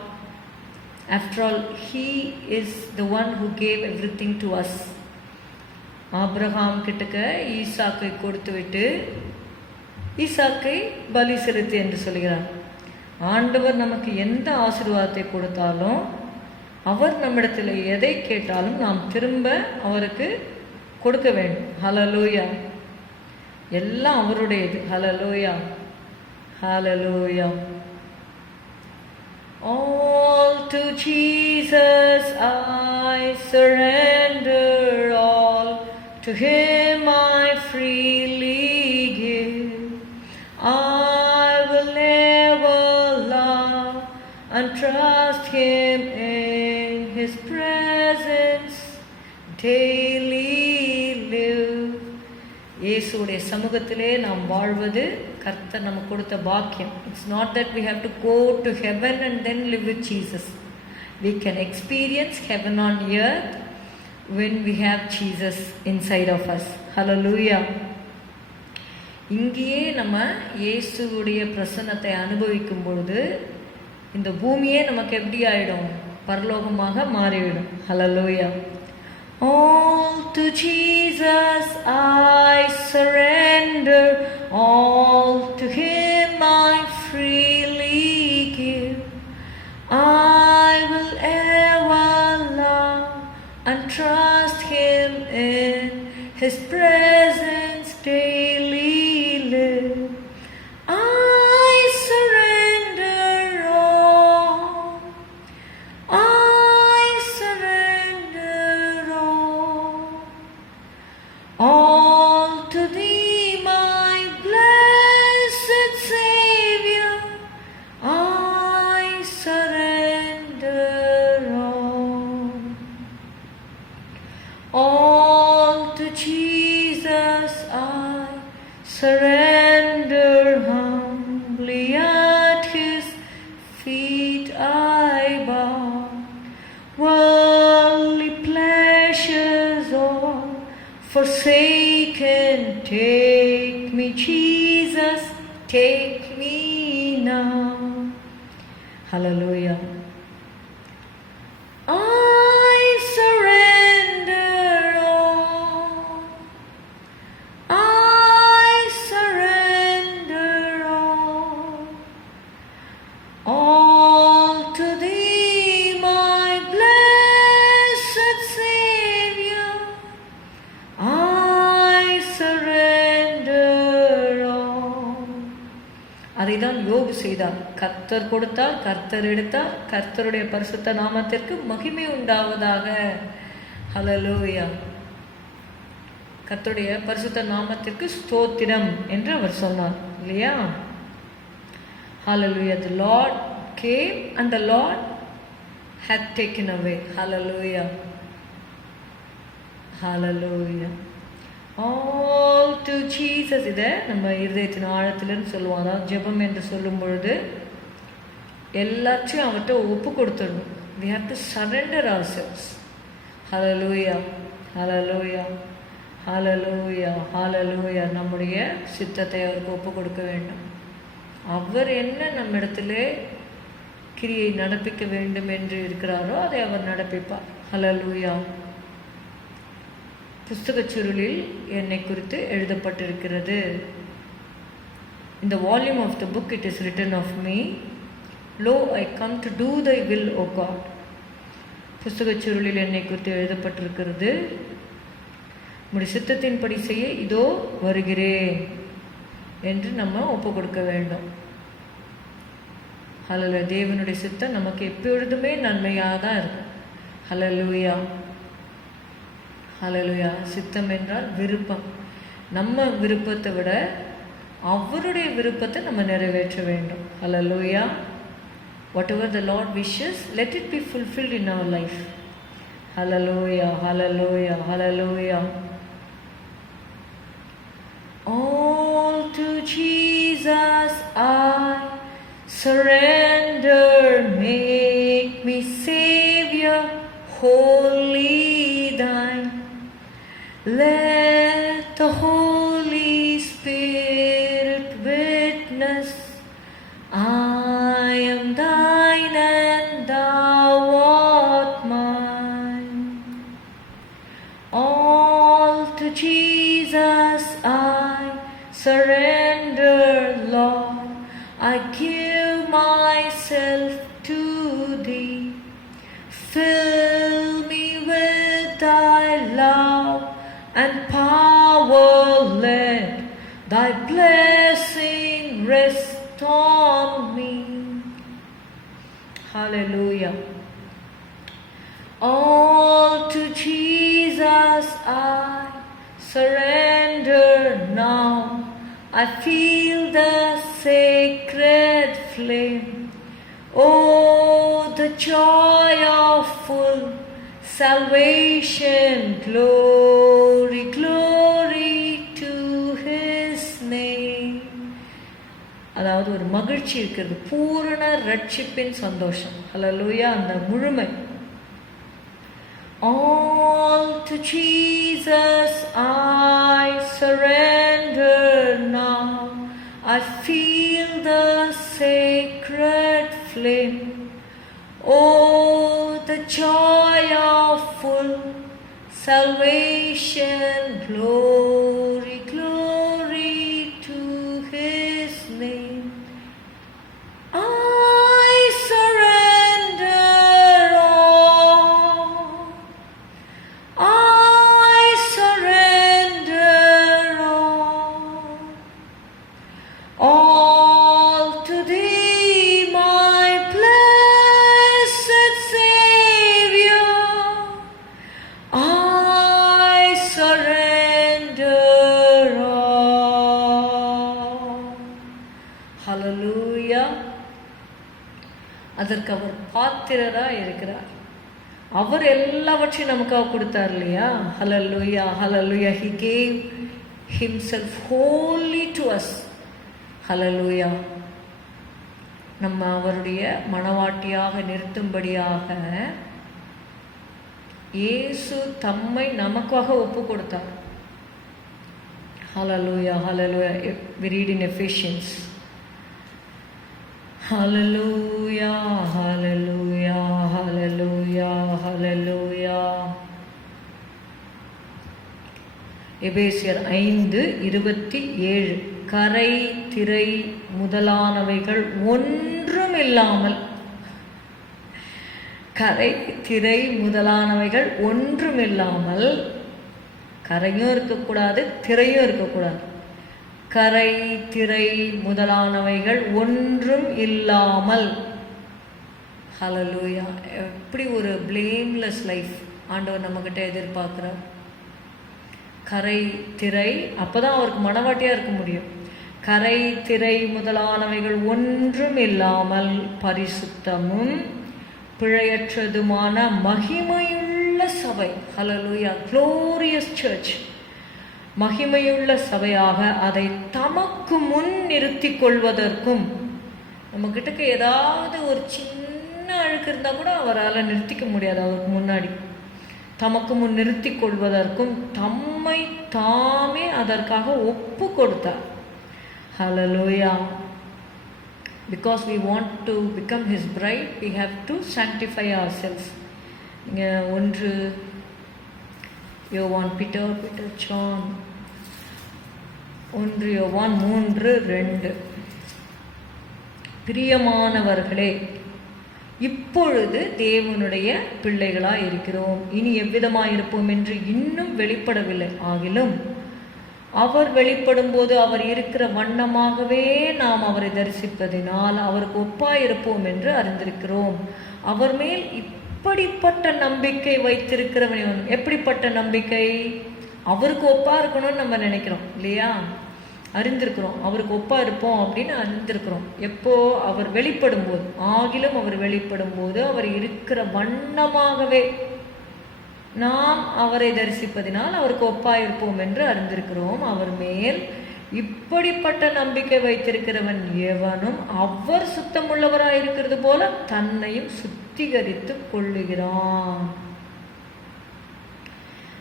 After all, He is the one who gave everything to us. Abraham கிட்டக்க ஈசாக்கை கொடுத்து விட்டு ஈசாக்கை பலி செலுத்து என்று சொல்கிறார். ஆண்டவர் நமக்கு எந்த ஆசீர்வாதத்தை கொடுத்தாலும் அவர் நம்மிடத்தில் எதை கேட்டாலும் நாம் திரும்ப அவருக்கு கொடுக்க வேண்டும். ஹல்லேலூயா. எல்லாம் அவருடையது. ஹல்லேலூயா, ஹல்லேலூயா. All to Jesus I surrender all. To Him I freely give. I will never love and trust Him in His presence daily live. இயேசுடைய சமூகத்திலே நாம் வாழ்வது கர்த்தர் நமக்கு கொடுத்த பாக்கியம். It's not that we have to go to heaven and then live with Jesus. We can experience heaven on earth when we have Jesus inside of us. Hallelujah. இங்கேயே நம்ம இயேசுவுடைய பிரசன்னத்தை அனுபவிக்கும் பொழுது இந்த பூமியே நமக்கு எப்படி ஆயிடும்? பரலோகமாக மாறிவிடும். Hallelujah. All to Jesus I surrender, all to Him I freely give. I will ever love and trust Him in His presence daily live. I surrender all. I surrender all. All to Thee, my blessed Savior. I surrender all. All to Jesus I surrender humbly. At His feet I bow. Worldly pleasures all forsaken, take me, Jesus, take me now. Hallelujah. I surrender all. I surrender all. All to Thee, my blessed Savior. I surrender all. அதைதான் யோபு செய்தார். கர்த்தர் கொடுத்தார், கர்த்தர் எடுத்தார், கர்த்தருடைய பரிசுத்த நாமத்திற்கு மகிமை உண்டாவதாக. ஹல்லேலூயா. கர்த்தருடைய பரிசுத்த நாமத்திற்கு ஸ்தோத்திரம் என்று அவர் சொன்னார் இல்லையா? Hallelujah. The Lord came and the Lord had taken away. Hallelujah. Hallelujah. All to Jesus. இதை நம்ம இருதயத்தின் ஆழத்திலிருந்து சொல்லுவோம். அதாவது ஜெபம் என்று சொல்லும் பொழுது எல்லாத்தையும் அவர்கிட்ட ஒப்பு கொடுத்துடணும். We have to surrender ourselves. Hallelujah. Hallelujah. ஹalleluya, ஹalleluya. நம்முடைய சித்தத்தை அவருக்கு ஒப்பு கொடுக்க வேண்டும். அவர் என்ன நம்மிடத்திலே கிரியை நடப்பிக்க வேண்டும் என்று இருக்கிறாரோ அதை அவர் நடப்பிப்பார். ஹalleluya. புஸ்தகச் சுருளில் என்னை குறித்து எழுதப்பட்டிருக்கிறது. In the volume of the book it is written of me, Lo, I come to do thy will, O God. புஸ்தகச் சுருளில் என்னை குறித்து எழுதப்பட்டிருக்கிறது. உம்முடைய சித்தத்தின்படி செய்ய இதோ வருகிறேன் என்று நம்ம ஒப்பு கொடுக்க வேண்டும். ஹalleluya. தேவனுடைய சித்தம் நமக்கு எப்பொழுதுமே நன்மையாக தான் இருக்கும். ஹalleluya, ஹalleluya. சித்தம் என்றால் விருப்பம். நம்ம விருப்பத்தை விட அவருடைய விருப்பத்தை நம்ம நிறைவேற்ற வேண்டும். ஹalleluya. Whatever the Lord wishes, let it be fulfilled in our life. Hallelujah, hallelujah, hallelujah. All to Jesus I surrender, make me Savior, wholly thine. Let the Holy Spirit witness, I am thine and thou art mine. All to Jesus I surrender, Lord, I give myself to thee. Fill me with thy love and power, let thy blessing rest on me. Hallelujah. All to Jesus I surrender now. I feel the sacred flame. Oh, the joy of full salvation, glory, glory to his name. அதாவது ஒரு மகிழ்ச்சி இருக்கிறது, பூரண ரட்சிப்பின் சந்தோஷம். ஹalleluya, அந்த முழுமை. All to Jesus I surrender now. I feel the sacred flame. Oh, the joy of full salvation, glory, glory to his name. I surrender all. I surrender all to thee, my blessed Savior. I surrender all. Hallelujah. அதற்கு அவர் பாத்திரராக இருக்கிறார். அவர் எல்லாவற்றையும் நமக்காக கொடுத்தார் இல்லையா? ஹalleluya, ஹalleluya. He gave himself wholly to us. ஹalleluya. நம்ம அவருடைய மணவாட்டியாக நிறுத்தும்படியாக இயேசு தம்மை நமக்காக ஒப்பு கொடுத்தார். ஹalleluya, ஹalleluya. We read in Ephesians. Hallelujah, hallelujah, hallelujah, hallelujah. எபேசியர் 5:27. கரை திரை முதலானவைகள் ஒன்றுமில்லாமல், கரை திரை முதலானவைகள் ஒன்றுமில்லாமல், கரையும் இருக்கக்கூடாது திரையும் இருக்கக்கூடாது, கரை திரை முதலானவைகள் ஒன்றும் இல்லாமல். ஹalleluya. எப்படி ஒரு பிளேம்லெஸ் லைஃப் ஆண்டவர் நம்மக்கிட்ட எதிர்பார்க்குறார். கரை திரை, அப்போ தான் அவருக்கு மனவாட்டியாக இருக்க முடியும். கரை திரை முதலானவைகள் ஒன்றும் இல்லாமல் பரிசுத்தமும் பிழையற்றதுமான மகிமையுள்ள சபை. ஹalleluya. Glorious church. மகிமையுள்ள சபையாக அதை தமக்கு முன் நிறுத்தி கொள்வதற்கும். நம்மக்கிட்ட ஏதாவது ஒரு சின்ன அழுக்கு இருந்தால் கூட அவரால் நிறுத்திக்க முடியாது அவருக்கு முன்னாடி. தமக்கு முன் நிறுத்தி கொள்வதற்கும் தம்மை தாமே அதற்காக ஒப்பு கொடுத்தார். Hallelujah. Because we want to become his bride, we have to sanctify ourselves. இங்கே 1 யோவான் பீட்டர் ஜான் 1 யோவான் 3:2 பிரியமானவர்களே, இப்பொழுது தேவனுடைய பிள்ளைகளாய் இருக்கிறோம், இனி எவ்விதமாய் இருப்போம் என்று இன்னும் வெளிப்படவில்லை. ஆகிலும் அவர் வெளிப்படும் போது அவர் இருக்கிற வண்ணமாகவே நாம் அவரை தரிசிப்பதினால் அவருக்கு ஒப்பாயிருப்போம் என்று அறிந்திருக்கிறோம். அவர் மேல் இப்படிப்பட்ட நம்பிக்கை வைத்திருக்கிறவன். எப்படிப்பட்ட நம்பிக்கை? அவருக்கு ஒப்பா இருக்கணும்னு நம்ம நினைக்கிறோம் இல்லையா? அறிந்திருக்கிறோம், அவருக்கு ஒப்பா இருப்போம் அப்படின்னு அறிந்திருக்கிறோம். எப்போ? அவர் வெளிப்படும் போது. ஆகிலும் அவர் வெளிப்படும் போது அவர் இருக்கிற வண்ணமாகவே நாம் அவரை தரிசிப்பதினால் அவருக்கு ஒப்பாயிருப்போம் என்று அறிந்திருக்கிறோம். அவர் மேல் இப்படிப்பட்ட நம்பிக்கை வைத்திருக்கிறவன் எவனும் அவர் சுத்தமுள்ளவராய் இருக்கிறது போல தன்னையும் சுத்திகரித்து கொள்ளுகிறான்.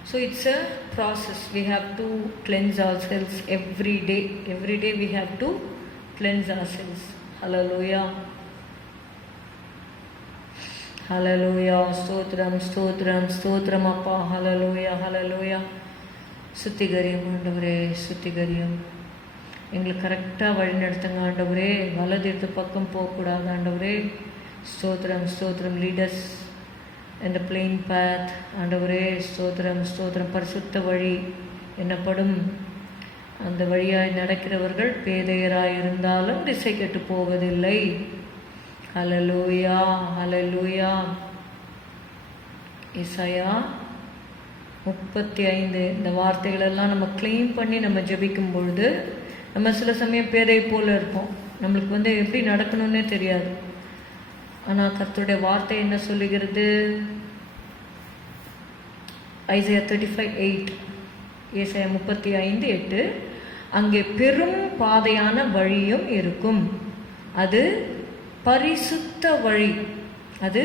So it's a process. We have to cleanse ourselves every day. Every day we have to cleanse ourselves. Hallelujah. Hallelujah. ஸ்தோத்திரம் ஸ்தோத்திரம் ஸ்தோத்திரம் அப்பா. Hallelujah. Hallelujah. சுத்திகரியம் ஆண்டவரே, சுத்திகரியம். எங்களுக்கு கரெக்டாக வழி நடத்துங்க ஆண்டவரே. வலது இடத்து பக்கம் போகக்கூடாது ஆண்டவரே. ஸ்தோத்திரம் ஸ்தோத்திரம். லீடர்ஸ் இந்த பிளெயின் பாத் ஆண்டவரே. ஸ்தோத்திரம் ஸ்தோத்திரம். பரிசுத்த வழி என்னப்படும் அந்த வழியாய் நடக்கிறவர்கள் பேதையராய் இருந்தாலும் திசை கெட்டு போவதில்லை. ஹல்லேலூயா ஹல்லேலூயா. ஏசாயா 35 இந்த வார்த்தைகளெல்லாம் நம்ம கிளைம் பண்ணி நம்ம ஜெபிக்கும் பொழுது நம்ம சில சமயம் பேதை போல இருப்போம். நம்மளுக்கு எப்படி நடக்கணும்னே தெரியாது. ஆனால் கர்த்தருடைய வார்த்தை என்ன சொல்லுகிறது? ஐசையா 35:8, ஏசாயா 35:8, அங்கே பெரும் பாதையான வழியும் இருக்கும், அது பரிசுத்த வழி. அது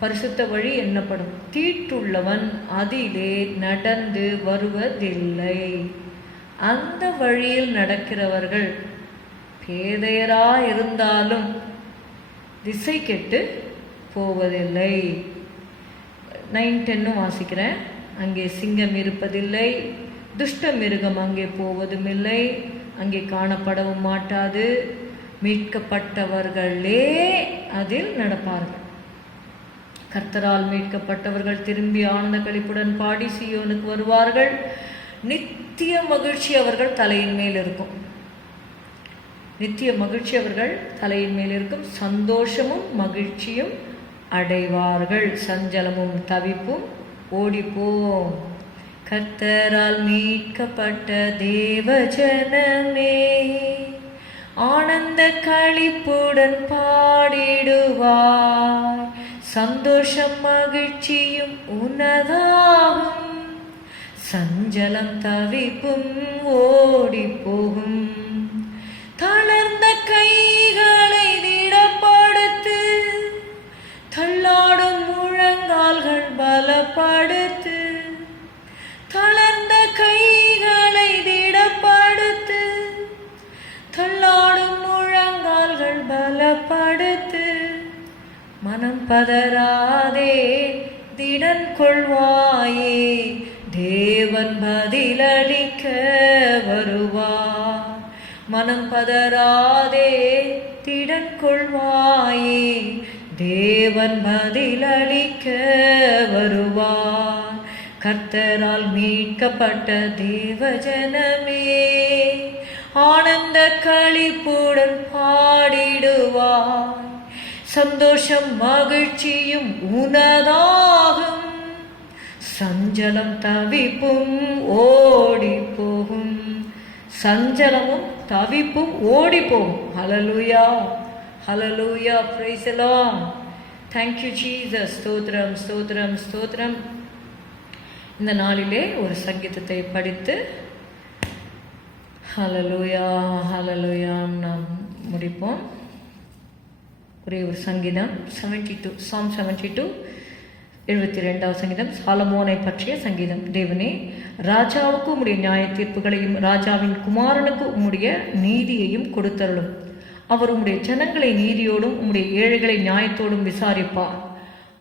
பரிசுத்த வழி என்னப்படும். தீட்டுள்ளவன் அதிலே நடந்து வருவதில்லை. அந்த வழியில் நடக்கிறவர்கள் பேதையராக இருந்தாலும் திசை கெட்டு போவதில்லை. 9-10 வாசிக்கிறேன். அங்கே சிங்கம் இருப்பதில்லை, துஷ்ட மிருகம் அங்கே போவதுமில்லை, அங்கே காணப்படவும் மாட்டாது, மீட்கப்பட்டவர்களே அதில் நடப்பார்கள். கர்த்தரால் மீட்கப்பட்டவர்கள் திரும்பி ஆனந்த களிப்புடன் பாடி சீயோனுக்கு வருவார்கள். நித்திய மகிழ்ச்சி அவர்கள் தலையின் மேல் இருக்கும். நித்திய மகிழ்ச்சி அவர்கள் தலையின் மேல் இருக்கும். சந்தோஷமும் மகிழ்ச்சியும் அடைவார்கள். சஞ்சலமும் தவிப்பும் ஓடிப்போம். கர்த்தரால் மீட்கப்பட்ட தேவஜனமே ஆனந்த களிப்புடன் பாடிடுவார். சந்தோஷம் மகிழ்ச்சியும் உனதாகும். சஞ்சலம் தவிப்பும் ஓடி போகும். தளர்ந்த கைகளை திடப்படுத்து, தள்ளாடும் முழங்கால்கள் பலப்படுத்து. தளர்ந்த கைகளை திடப்படுத்து, தள்ளாடும் முழங்கால்கள் பலப்படுத்து. மனம் பதறாதே, திடன் கொள்வாயே, தேவன் பதிலளிக்க வருவார். மனம் பதறாதே, திடன் கொள்வாயே, தேவன் பதிலளிக்க வருவார். கர்த்தரால் மீட்கப்பட்ட தேவஜனமே ஆனந்த களிப்புடன் பாடிடுவார். சந்தோஷம் மகிழ்ச்சியும் உனதாகும். சஞ்சலம் தவிப்பும் ஓடி போகும். சஞ்சலமும் தவிப்பும் ஓடி போகும். Hallelujah hallelujah. Praise the Lord. Thank you Jesus. ஸ்தோத்திரம் ஸ்தோத்திரம் ஸ்தோத்திரம். இந்த நாளிலே ஒரு சங்கீதத்தை படித்து ஹல்லேலூயா ஹல்லேலூயா நாம் முடிப்போம். ஒரே ஒரு சங்கீதம் 72, Psalm 72, 72வது சங்கீதம் சாலமோனை பற்றிய சங்கீதம். தேவனே, ராஜாவுக்கு உம்முடைய நியாய தீர்ப்புகளையும் ராஜாவின் குமாரனுக்கு உம்முடைய நீதியையும் கொடுத்தருளும். அவர் உம்முடைய ஜனங்களை நீதியோடும் உம்முடைய ஏழைகளை நியாயத்தோடும் விசாரிப்பார்.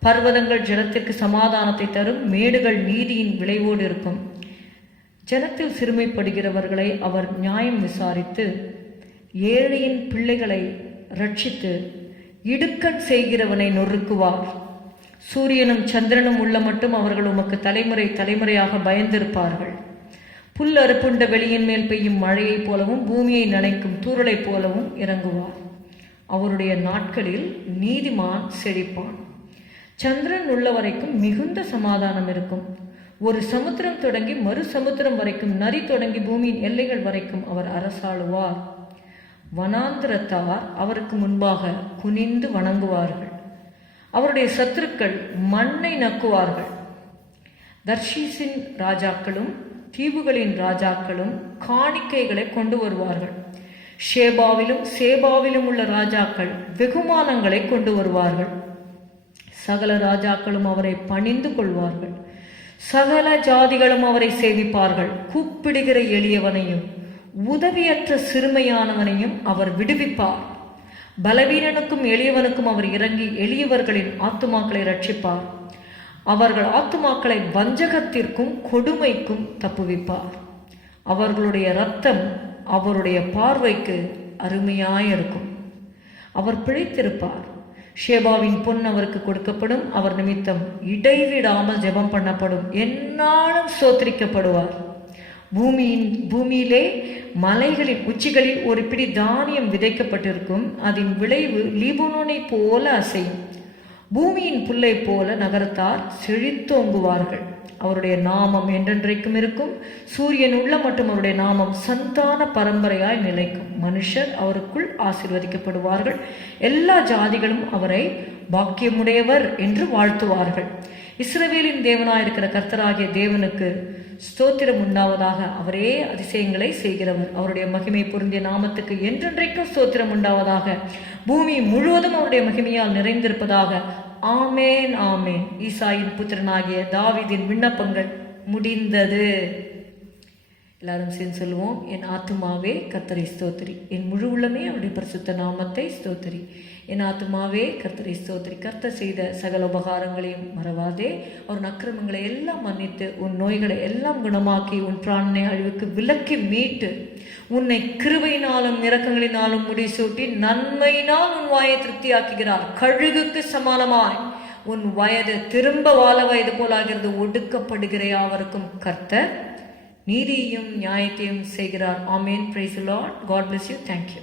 பர்வதங்கள் ஜனத்திற்கு சமாதானத்தை தரும், மேடுகள் நீதியின் விளைவோடு இருக்கும். ஜனத்தில் சிறுமைப்படுகிறவர்களை அவர் நியாயம் விசாரித்து ஏழையின் பிள்ளைகளை ரட்சித்து இடுக்கண் செய்கிறவனை நொறுக்குவார். சூரியனும் சந்திரனும் உள்ள மட்டும் அவர்கள் உமக்கு தலைமுறை தலைமுறையாக பயந்திருப்பார்கள். புல் அறுப்புண்ட வெளியின் மேல் பெய்யும் மழையைப் போலவும் பூமியை நனைக்கும் தூறலைப் போலவும் இறங்குவார். அவருடைய நாட்களில் நீதிமான் செழிப்பான். சந்திரன் உள்ள வரைக்கும் மிகுந்த சமாதானம் இருக்கும். ஒரு சமுத்திரம் தொடங்கி மறு சமுத்திரம் வரைக்கும், நரி தொடங்கி பூமியின் எல்லைகள் வரைக்கும் அவர் அரசாளுவார். வனாந்திரத்தார் அவருக்கு முன்பாக குனிந்து வணங்குவார்கள். அவருடைய சத்துருக்கள் மண்ணை நக்குவார்கள். தர்ஷீசின் ராஜாக்களும் தீவுகளின் ராஜாக்களும் காணிக்கைகளை கொண்டு வருவார்கள். ஷேபாவிலும் சேபாவிலும் உள்ள ராஜாக்கள் வெகுமானங்களை கொண்டு வருவார்கள். சகல ராஜாக்களும் அவரை பணிந்து கொள்வார்கள். சகல ஜாதிகளும் அவரை சேவிப்பார்கள். கூப்பிடுகிற எளியவனையும் உதவியற்ற சிறுமையானவனையும் அவர் விடுவிப்பார். பலவீனனுக்கும் எளியவனுக்கும் அவர் இறங்கி எளியவர்களின் ஆத்துமாக்களை ரட்சிப்பார். அவர்கள் ஆத்துமாக்களை வஞ்சகத்திற்கும் கொடுமைக்கும் தப்புவிப்பார். அவர்களுடைய இரத்தம் அவருடைய பார்வைக்கு அருமையாயிருக்கும். அவர் பிழைத்திருப்பார். ஷேபாவின் பொன் அவருக்கு கொடுக்கப்படும். அவர் நிமித்தம் இடைவிடாமல் ஜெபம் பண்ணப்படும். எந்நாளும் ஸ்தோத்திரிக்கப்படுவார். பூமியிலே மலைகளின் உச்சிகளில் ஒரு பிடி தானியம் விதைக்கப்பட்டிருக்கும். அதன் விளைவு லீபனோனை போல அசையும். பூமியின் புல்லை போல நகரத்தார் செழித்தோங்குவார்கள். அவருடைய நாமம் என்றென்றைக்கும் இருக்கும். சூரியன் உள்ள மட்டும் அவருடைய நாமம் சந்தான பரம்பரையாய் நிலைக்கும். மனுஷர் அவருக்குள் ஆசீர்வதிக்கப்படுவார்கள். எல்லா ஜாதிகளும் அவரை பாக்கியமுடையவர் என்று வாழ்த்துவார்கள். இஸ்ரவேலின் தேவனாயிருக்கிற கர்த்தராகிய தேவனுக்கு ஸ்தோத்திரம் உண்டாவதாக. அவரே அதிசயங்களை செய்கிறவர். அவருடைய மகிமை பொருந்திய நாமத்துக்கு என்றென்றைக்கும் ஸ்தோத்திரம் உண்டாவதாக. பூமி முழுவதும் அவருடைய மகிமையால் நிறைந்திருப்பதாக. ஆமேன், ஆமேன். ஈசாயின் புத்திரனாகிய தாவீதின் விண்ணப்பங்கள் முடிந்தது. எல்லாரும் சேர்ந்து சொல்லுவோம். என் ஆத்துமாவே கர்த்தரை ஸ்தோத்திரி, என் முழு உள்ளமே அவருடைய பரிசுத்த நாமத்தை ஸ்தோத்திரி. என் ஆத்துமாவே கர்த்தரை ஸ்தோத்திரி. கர்த்தர் செய்த சகல உபகாரங்களையும் மறவாதே. அவன் அக்கிரமங்களை எல்லாம் மன்னித்து உன் நோய்களை எல்லாம் குணமாக்கி உன் பிராணனை அழிவுக்கு விலக்கி மீட்டு உன்னை கிருபையினாலும் இரக்கங்களினாலும் முடிசூட்டி நன்மையினால் உன் வாயை திருப்தியாக்குகிறார். கழுகுக்கு சமானமாய் உன் வயது திரும்ப வாழ வயது போலாகிறது. ஒடுக்கப்படுகிற யாவருக்கும் கர்த்தர் நீதியையும் நியாயத்தையும் செய்கிறார். ஆமேன். Praise the Lord. God bless you. Thank you.